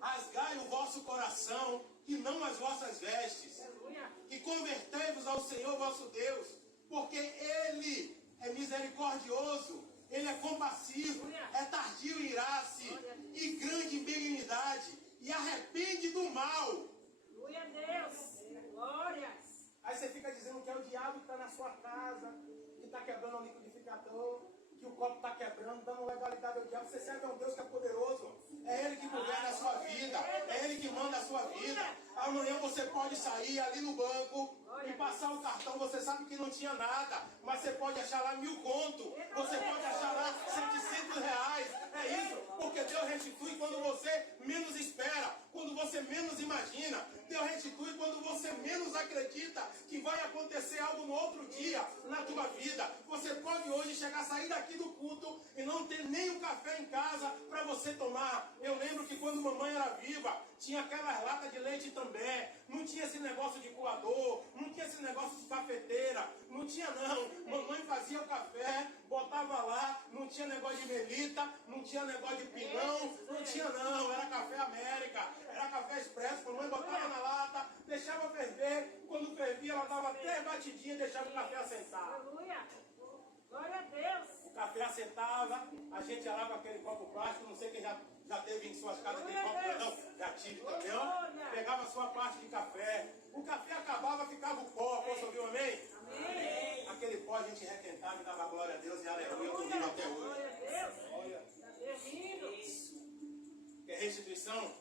rasgai o vosso coração e não as vossas vestes. Aleluia. E convertei-vos ao Senhor vosso Deus, porque Ele é misericordioso, Ele é compassivo, é tardio em irar-se e grande em benignidade, e arrepende do mal. Glória a Deus. Glórias. Aí você fica dizendo que é o diabo que está na sua casa, que está quebrando o liquidificador, que o copo está quebrando, dando legalidade ao diabo. Você serve a um Deus que é poderoso. É Ele que governa a sua vida, é Ele que manda a sua vida. Amanhã você pode sair ali no banco e passar o cartão, você sabe que não tinha nada, mas você pode achar lá 1000 conto, você pode achar lá 700 reais, é isso, porque Deus restitui quando você menos espera, quando você menos imagina. Deus restitui quando você menos acredita que vai acontecer algo no outro dia na tua vida. Você pode hoje sair daqui do culto e não ter nem um café em casa para você tomar. Eu lembro que quando mamãe era viva, tinha aquelas latas de leite também, não tinha esse negócio de coador, não tinha esse negócio de cafeteira, não tinha não. Mamãe fazia o café, botava lá, não tinha negócio de melita, não tinha negócio de pinão, não tinha não, era café América, era café expresso, mamãe botava na lata, deixava ferver, quando fervia ela dava 3 batidinhas e deixava o café assentar. Aleluia. Glória a Deus. O café assentava, a gente ia lá com aquele copo plástico, não sei quem já teve em suas casas aquele copo, não, já tive também, ó. Pegava a sua parte de café, o café acabava, ficava o pó, posso ouvir um amém? Amém. Aquele pó a gente requentava e dava glória a Deus e aleluia, eu vivo até hoje. Glória a Deus. Está bem-vindo. É restituição,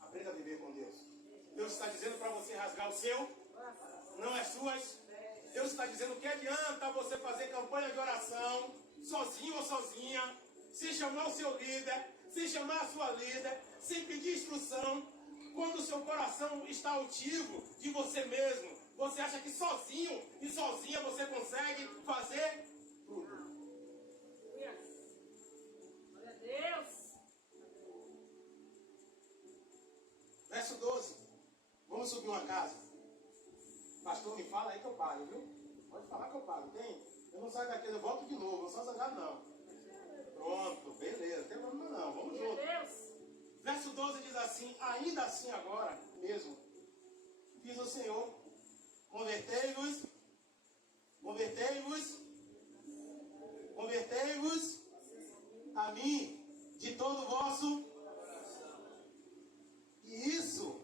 aprenda a viver com Deus. Deus está dizendo para você rasgar o seu, não as suas. Deus está dizendo que adianta você fazer campanha de oração, sozinho ou sozinha, sem chamar o seu líder, sem chamar a sua líder, sem pedir instrução, quando o seu coração está altivo de você mesmo. Você acha que sozinho e sozinha você consegue fazer tudo. Glória a Deus. Verso 12. Vamos subir uma casa. Pastor, me fala aí que eu pago, viu? Pode falar que eu pago. Tem? Eu não saio daqui, eu volto de novo. Não sou zangado, não. Pronto, beleza. Não tem problema não. Vamos junto. Verso 12 diz assim: ainda assim agora mesmo, diz o Senhor, convertei-vos a mim de todo o vosso, e isso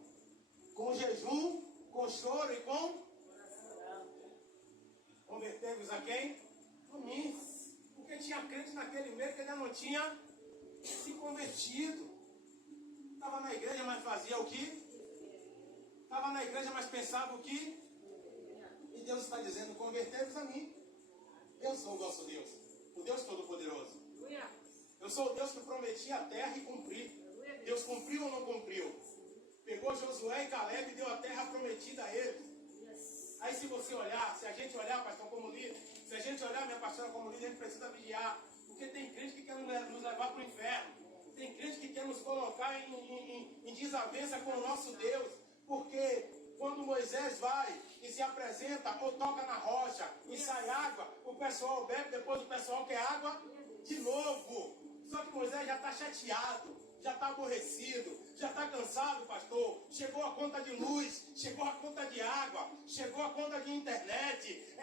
com jejum, com choro e com... Convertei-vos a quem? A mim. Porque tinha crente naquele meio que ainda não tinha se convertido. Estava na igreja, mas fazia o quê? Estava na igreja, mas pensava o quê? E Deus está dizendo, convertei-vos a mim. Eu sou o vosso Deus, o Deus Todo-Poderoso. Eu sou o Deus que prometi a terra e cumpri. Deus cumpriu ou não cumpriu? Pegou Josué e Caleb e deu a terra prometida a eles. Aí se você olhar, se a gente olhar, pastor, como líder, se a gente olhar, minha pastora, como líder, a gente precisa vigiar. Porque tem crente que quer nos levar para o inferno. Tem crente que quer nos colocar em desavença com o nosso Deus. Porque quando Moisés vai e se apresenta ou toca na rocha e sai água, o pessoal bebe, depois o pessoal quer água de novo. Só que Moisés já está chateado, já está aborrecido, já está cansado, pastor. Chegou a conta de luz, chegou a conta de água, chegou a conta de internet,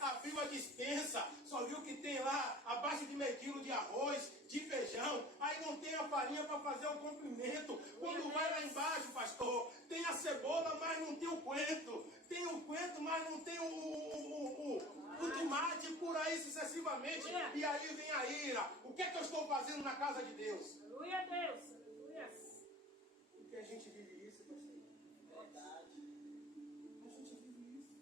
abriu a despensa, só viu que tem lá abaixo de meio quilo de arroz, de feijão, aí não tem a farinha para fazer o comprimento. Quando vai lá embaixo, pastor, tem a cebola, mas não tem o coentro. Tem o coentro, mas não tem o tomate, por aí sucessivamente. E aí vem a ira. O que é que eu estou fazendo na casa de Deus? Aleluia a Deus. Aleluia. gente vive isso, pastor. Verdade. A gente vive isso.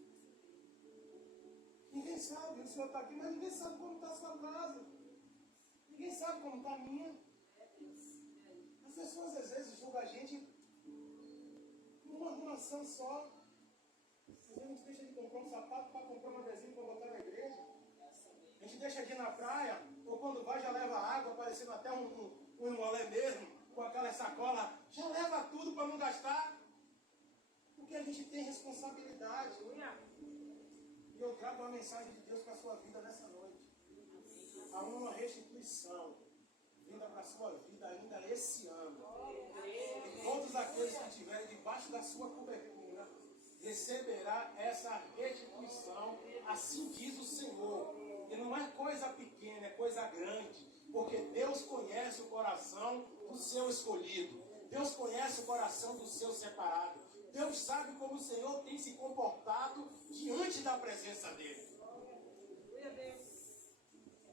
Ninguém sabe, o senhor está aqui, mas ninguém sabe como está a sua casa. Ninguém sabe como está a minha. As pessoas às vezes julgam a gente numa ação só. Às vezes a gente deixa de comprar um sapato para comprar um adesivo para botar na igreja. A gente deixa de ir na praia, ou quando vai já leva água, parecendo até um emolé mesmo, com aquela sacola, já leva tudo para não gastar. Porque a gente tem responsabilidade. E eu trago uma mensagem de Deus para a sua vida nessa noite. Há uma restituição vinda para a sua vida ainda esse ano. E todos aqueles que estiverem debaixo da sua cobertura receberá essa restituição, assim diz o Senhor. E não é coisa pequena, é coisa grande, porque Deus conhece o coração do seu escolhido. Deus conhece o coração do seu separado. Deus sabe como o Senhor tem se comportado diante da presença dele.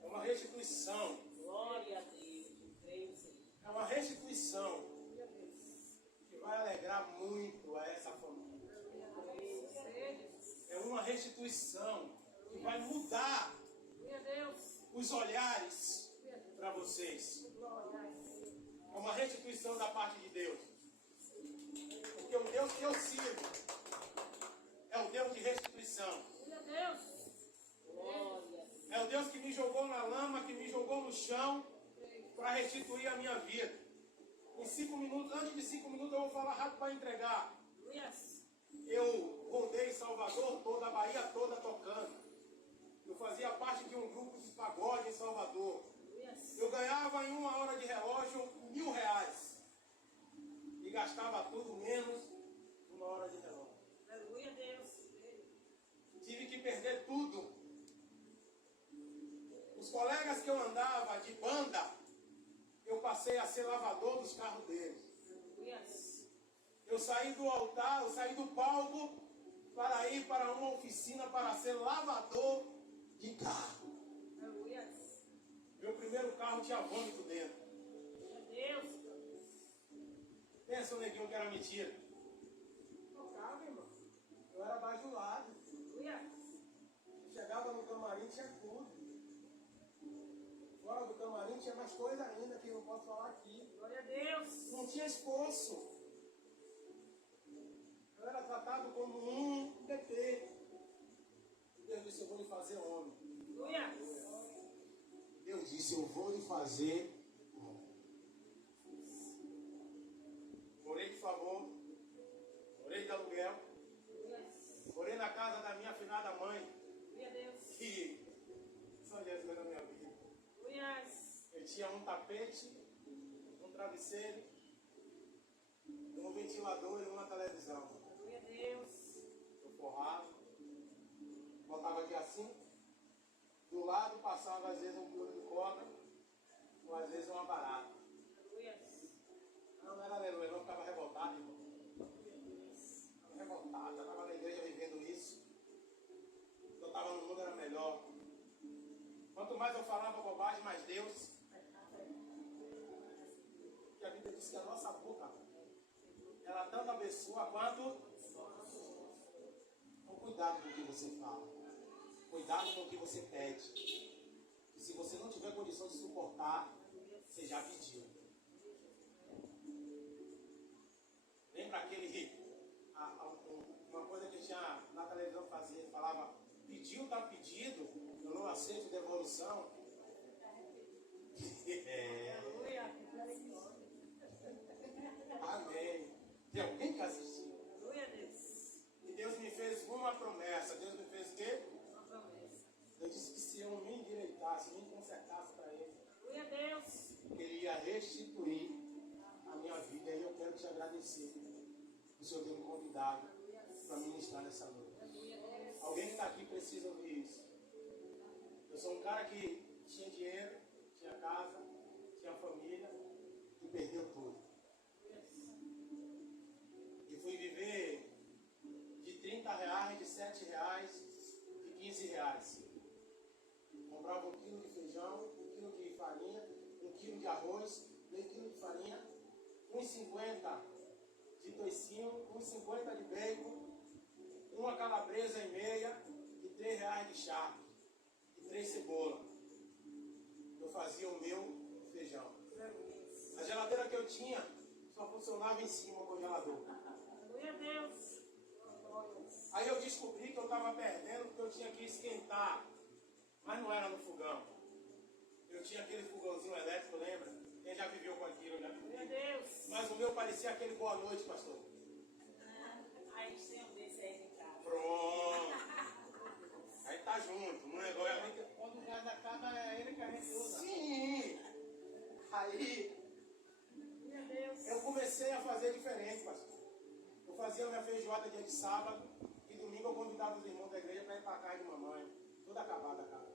É uma restituição. Glória a Deus. Creio, Senhor. É uma restituição que vai alegrar muito a essa família. É uma restituição que vai mudar os olhares para vocês. É uma restituição da parte de Deus. Porque o Deus que eu sirvo é o Deus de restituição. É o Deus que me jogou na lama, que me jogou no chão para restituir a minha vida. Em 5 minutos, antes de 5 minutos, eu vou falar rápido para entregar. Eu rodei Salvador toda, a Bahia toda tocando. Eu fazia parte de um grupo de pagode em Salvador. Eu ganhava em 1 hora de relógio R$1.000. E gastava tudo menos 1 hora de relógio. Tive que perder tudo. Os colegas que eu andava de banda, eu passei a ser lavador dos carros deles. Eu saí do altar, eu saí do palco para ir para uma oficina para ser lavador de carro. Meu primeiro carro tinha vômito dentro. Pensa o neguinho que era mentira. Tocava, irmão. Eu era bajulado. Chegava no camarim, tinha tudo. Fora do camarim tinha mais coisa ainda que eu não posso falar aqui. Não tinha esforço. Eu era tratado como um bebê. Deus disse, eu vou lhe fazer homem. Deus disse, eu vou lhe fazer homem. Orei de favor. Orei de aluguel. Orei na casa da minha afinada mãe. Que São Jesus na minha vida. Eu tinha um tapete, um travesseiro, um ventilador e uma televisão. Eu forrava, botava aqui assim, do lado passava às vezes um piolho de cobra, ou às vezes uma barata. Não era aleluia, eu ficava revoltado, irmão. Ficava revoltado, eu estava na igreja vivendo isso. Eu estava no mundo, era melhor. Quanto mais eu falava bobagem, mais Deus. Que a Bíblia diz que a nossa boca, ela tanto abençoa quanto. Então, cuidado com o que você fala. Cuidado com o que você pede. E se você não tiver condição de suportar, você já pediu. Lembra aquele. Uma coisa que tinha na televisão fazia, falava: pediu, está pedido, eu não aceito devolução. Amém. Tem alguém que assistiu? E Deus me fez uma promessa. Deus me fez o quê? Eu disse que se eu me endireitasse, me consertasse para Ele, Ele ia restituir a minha vida. E eu quero te agradecer por o Senhor ter me convidado para ministrar nessa noite. Alguém que está aqui precisa ouvir isso. Eu sou um cara que tinha dinheiro, tinha casa, tinha família e perdeu tudo. E fui viver de R$30, de R$7, de R$15. Comprava 1 quilo de feijão, 1 quilo de farinha, 1 quilo de arroz, meio quilo de farinha, R$1,50 toicinho, 1,50 de bacon, uma calabresa e meia e R$3 de charque e 3 cebolas. Eu fazia o meu feijão. A geladeira que eu tinha só funcionava em cima o congelador. Glória a Deus. Aí eu descobri que eu estava perdendo porque eu tinha que esquentar, mas não era no fogão. Eu tinha aquele fogãozinho elétrico, lembra? Quem já viveu com aquilo, né? Glória a Deus. Mas o meu parecia aquele boa noite, pastor. Aí tem um desse aí em casa. Pronto. Aí tá junto. Um negócio. Quando o gás acaba, é ele que a gente usa. Sim. Aí Glória a Deus. eu comecei a fazer diferente, pastor. Eu fazia minha feijoada dia de sábado e domingo eu convidava os irmãos da igreja para ir para a casa de mamãe. Toda acabada a casa.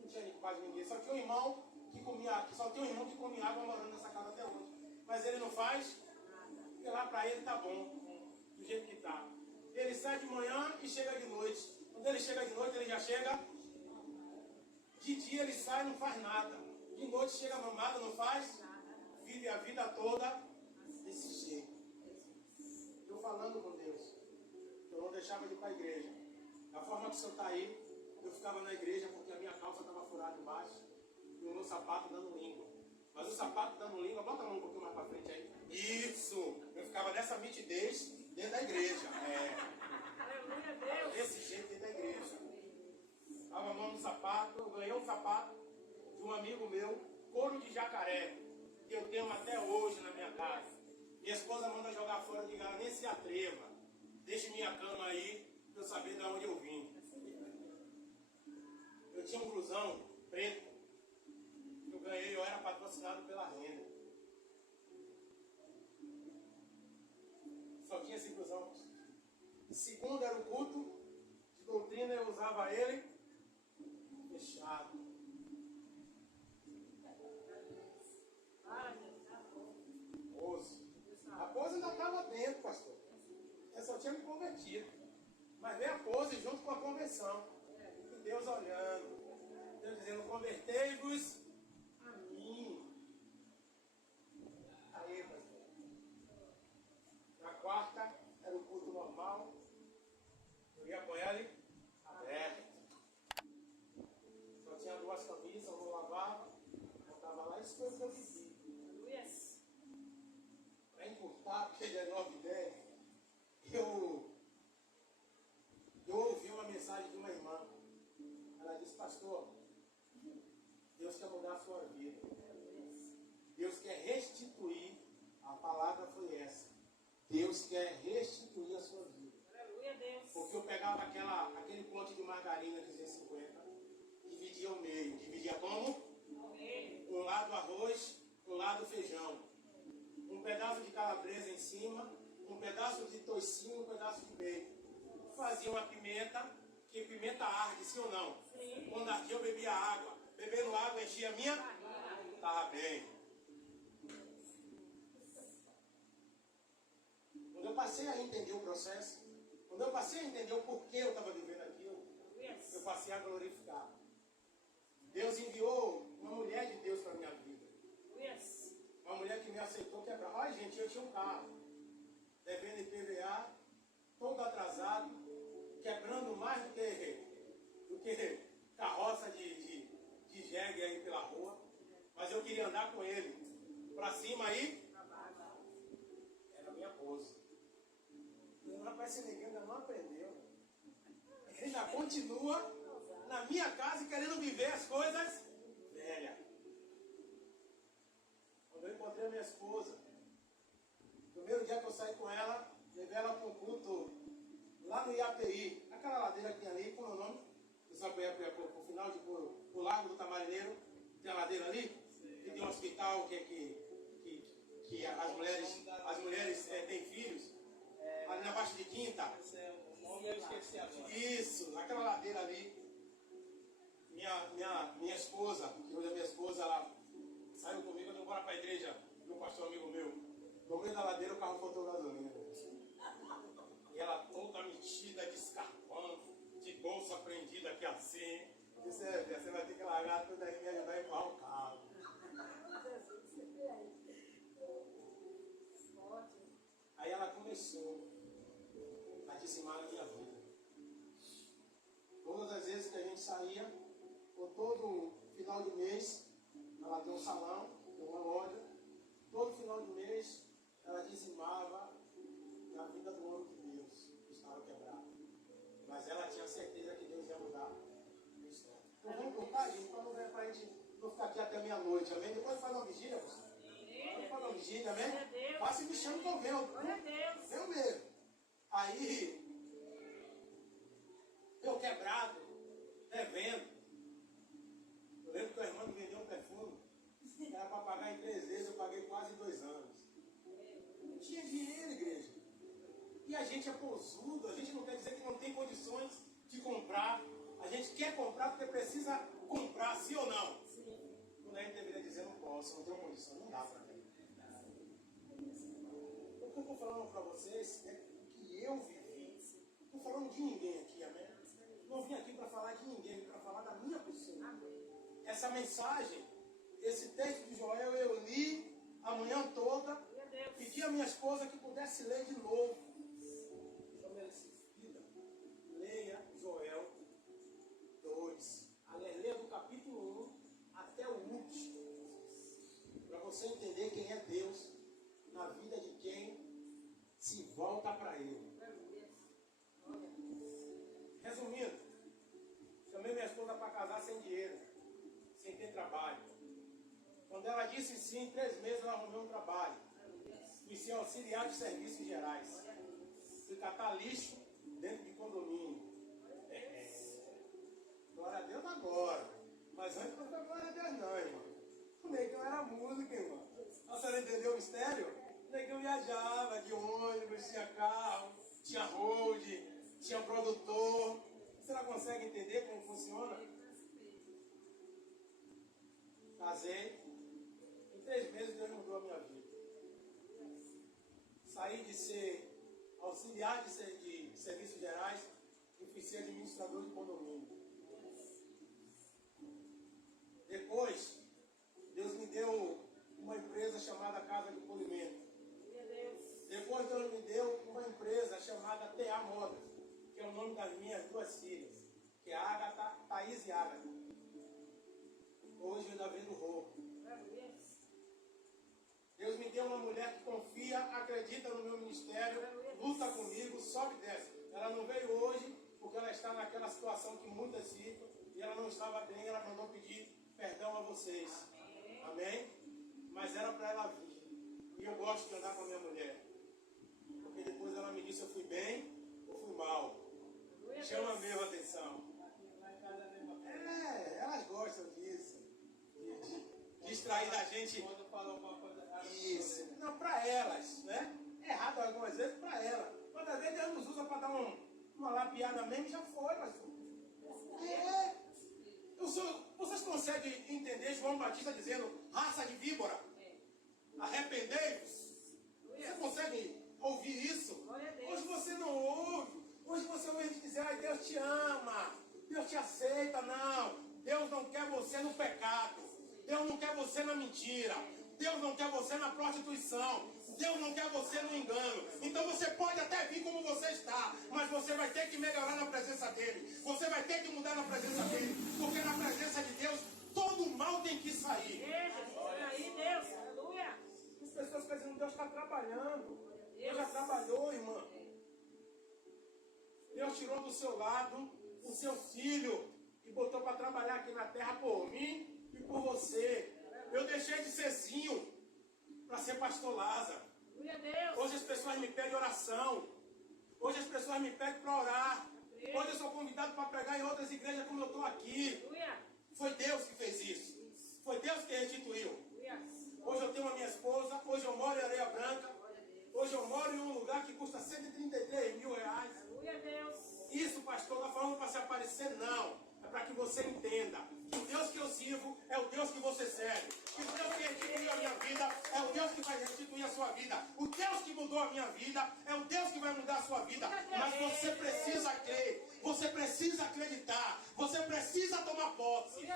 Não tinha quase ninguém. Só tinha um irmão que comia, só tinha um irmão que comia água morando nessa casa até hoje. Mas ele não faz, porque lá para ele tá bom, do jeito que tá. Ele sai de manhã e chega de noite. Quando ele chega de noite, ele já chega. De dia ele sai e não faz nada. De noite chega mamado, não faz. Vive a vida toda desse jeito. Eu falando com Deus, eu não deixava de ir para a igreja. Da forma que o senhor está aí, eu ficava na igreja porque a minha calça estava furada embaixo e o meu sapato dando língua. Mas o sapato dando língua, bota a mão um pouquinho mais para frente aí. Isso! Eu ficava nessa nitidez dentro da igreja. Aleluia a Deus. Desse jeito dentro da igreja. Tava a mão no sapato, eu ganhei um sapato de um amigo meu, couro de jacaré, que eu tenho até hoje na minha casa. Minha esposa manda jogar fora, eu digo, ela nem se atreva. Deixe minha cama aí, para eu saber de onde eu vim. Eu tinha um blusão preto, que eu ganhei, eu era patrocinado pela Renda. Só tinha esse blusão. Segundo era o culto de doutrina, eu usava ele fechado. Pose. A pose ainda estava dentro, pastor. Eu só tinha me convertido. Mas veio a pose junto com a conversão. E Deus olhando. Deus dizendo, convertei-vos a mim. Aí, pastor. Na quarta, era o culto normal. Eu ia com ele aberto. Só tinha 2 camisas, eu não lavava. Eu estava lá, isso foi o que eu vivi. Aleluia. Para encurtar, porque ele é 9 e 10, eu ouvi uma mensagem de uma irmã. Ela disse, pastor, Deus quer mudar a sua vida. Deus quer restituir, a palavra foi essa. Deus quer restituir a sua vida. Aleluia a Deus. Porque eu pegava aquele pote de margarina de 250, dividia ao meio. Dividia como? Um lado arroz, um lado feijão. Um pedaço de calabresa em cima, um pedaço de toicinho, um pedaço de bacon. Fazia uma pimenta, que pimenta arde, sim ou não? Sim. Quando ardia eu bebia água. Bebendo água enchia a minha? Estava bem. Quando eu passei a entender o processo, quando eu passei a entender o porquê eu estava vivendo aquilo, eu passei a glorificar. Deus enviou uma mulher de Deus para a minha vida. Uma mulher que me aceitou quebrar. Olha, gente, eu tinha um carro, devendo IPVA, todo atrasado, quebrando mais do que carroça de jegue aí pela rua. Mas eu queria andar com ele. Para cima aí, era a minha pose. Rapaz, esse ninguém ainda não aprendeu. Ele ainda continua na minha casa querendo viver as coisas velhas. Quando eu encontrei a minha esposa, no primeiro dia que eu saí com ela, levei ela para um culto lá no IAPI, aquela ladeira que tem ali, como é o nome? Você sabe pro final de pro Largo do Tamarineiro, tem a ladeira ali, que tem um hospital que as mulheres têm filhos, ali na Baixa de Quinta. O nome eu esqueci agora. Isso, naquela ladeira ali. Minha esposa, que hoje é minha esposa, ela saiu comigo, eu embora para a igreja, meu pastor amigo meu. No meio da ladeira o carro faltou gasolina. E ela toda metida, de escarpão, de bolsa prendida aqui assim. Eu disse, você vai ter que largar tudo aí e me ajudar a empurrar o carro. Aí ela começou a dizimar a minha vida. Todas as vezes que a gente saía, ou todo final de mês, ela tem um salão, tem uma loja, todo final de mês ela dizimava na vida do homem de Deus, que estava quebrado. Mas ela tinha certeza que Deus ia mudar. Então vamos colocar, gente, para a gente não ficar aqui até meia-noite, amém? Depois faz uma vigília, pastor. Depois faz uma vigília, amém? Faça e me chama que eu venho. Eu mesmo. Aí, eu quebrado, devendo. Eu lembro que o irmão me vendeu um perfume, era para pagar em 3 vezes, eu paguei quase 2 anos. Não tinha dinheiro, igreja. E a gente é pousudo, a gente não quer dizer que não tem condições de comprar. A gente quer comprar porque precisa comprar, sim ou não? Sim. Quando a gente deveria dizer, não posso, não tenho condição, não dá para mim. O que eu estou falando para vocês é o que eu vivi. Não estou falando de ninguém aqui, amém? Não vim aqui para falar de ninguém, vim para falar da minha pessoa. Essa mensagem, esse texto de Joel, eu li a manhã toda, pedi à minha esposa que pudesse ler de novo. Leia Joel 2. Aliás, leia do capítulo 1 até o último. Para você entender quem é Deus na vida de quem se volta para Ele. Resumindo, chamei minha esposa para casar sem dinheiro, sem ter trabalho. Quando ela disse sim, em 3 meses ela arrumou um trabalho. Fui ser auxiliar de serviços gerais. Fui catar lixo dentro de condomínio. Glória a Deus agora. Mas antes não foi glória a Deus não, irmão. O negão era música, irmão. A senhora entendeu o mistério? O negão viajava de ônibus, tinha carro, tinha hold, tinha produtor. Você não consegue entender como funciona? Casei. Em 3 meses Deus mudou a minha vida. Saí de ser auxiliar de serviços gerais e fui ser administrador de condomínio. Depois, Deus me deu uma empresa chamada Casa de Polimento. Depois Deus me deu uma empresa chamada TA Modas, que é o nome das minhas 2 filhas, que é Agatha, Thaís e Agatha. Hoje eu ainda vendo roupa. Deus me deu uma mulher que confia, acredita no meu ministério, luta comigo, sobe e desce. Ela não veio hoje porque ela está naquela situação que muitas ficam e ela não estava bem, ela mandou pedir perdão a vocês. Amém? Mas era para ela vir. E eu gosto de andar com a minha mulher. Porque depois ela me disse eu fui bem ou fui mal. Chama mesmo a atenção. Elas gostam disso. De distrair da gente. Isso. Não, para elas, né? É errado algumas vezes para elas. Mas às vezes Deus nos usa para dar uma lapiada mesmo e já foi, pastor. Vocês conseguem entender João Batista dizendo, raça de víbora? Arrependei-vos. Você consegue ouvir isso? Hoje você não ouve. Hoje você ouve dizer, ai, Deus te ama, Deus te aceita. Não, Deus não quer você no pecado. Deus não quer você na mentira. Deus não quer você na prostituição. Deus não quer você no engano. Então você pode até vir como você está, mas você vai ter que melhorar na presença dele. Você vai ter que mudar na presença dele. Porque na presença de Deus, todo mal tem que sair. Deus, aleluia. As pessoas ficam dizendo, Deus está trabalhando. Deus já trabalhou, irmã. Deus tirou do seu lado o seu filho e botou para trabalhar aqui na terra por mim e por você. Eu deixei de ser zinho para ser pastor Lázaro. Hoje as pessoas me pedem oração. Hoje as pessoas me pedem para orar. Hoje eu sou convidado para pregar em outras igrejas como eu estou aqui. Foi Deus que fez isso. Foi Deus que restituiu. Hoje eu tenho a minha esposa. Hoje eu moro em Areia Branca. Hoje eu moro em um lugar que custa 133 mil reais. Isso, pastor, não está falando para se aparecer, não. É para que você entenda que o Deus que eu sirvo é o Deus que você serve. Que o Deus que restituiu a minha vida é o Deus que vai restituir a sua vida. O Deus que mudou a minha vida é o Deus que vai mudar a sua vida. Mas você precisa crer. Você precisa acreditar. Você precisa tomar posse.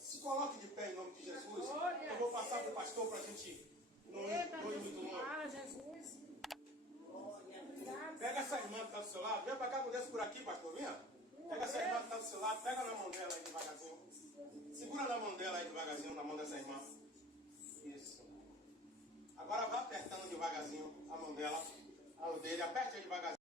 Se coloque de pé em nome de Jesus. Eu vou passar para o pastor para a gente não ir muito longe. mão dela, o dele, aperte aí devagarzinho.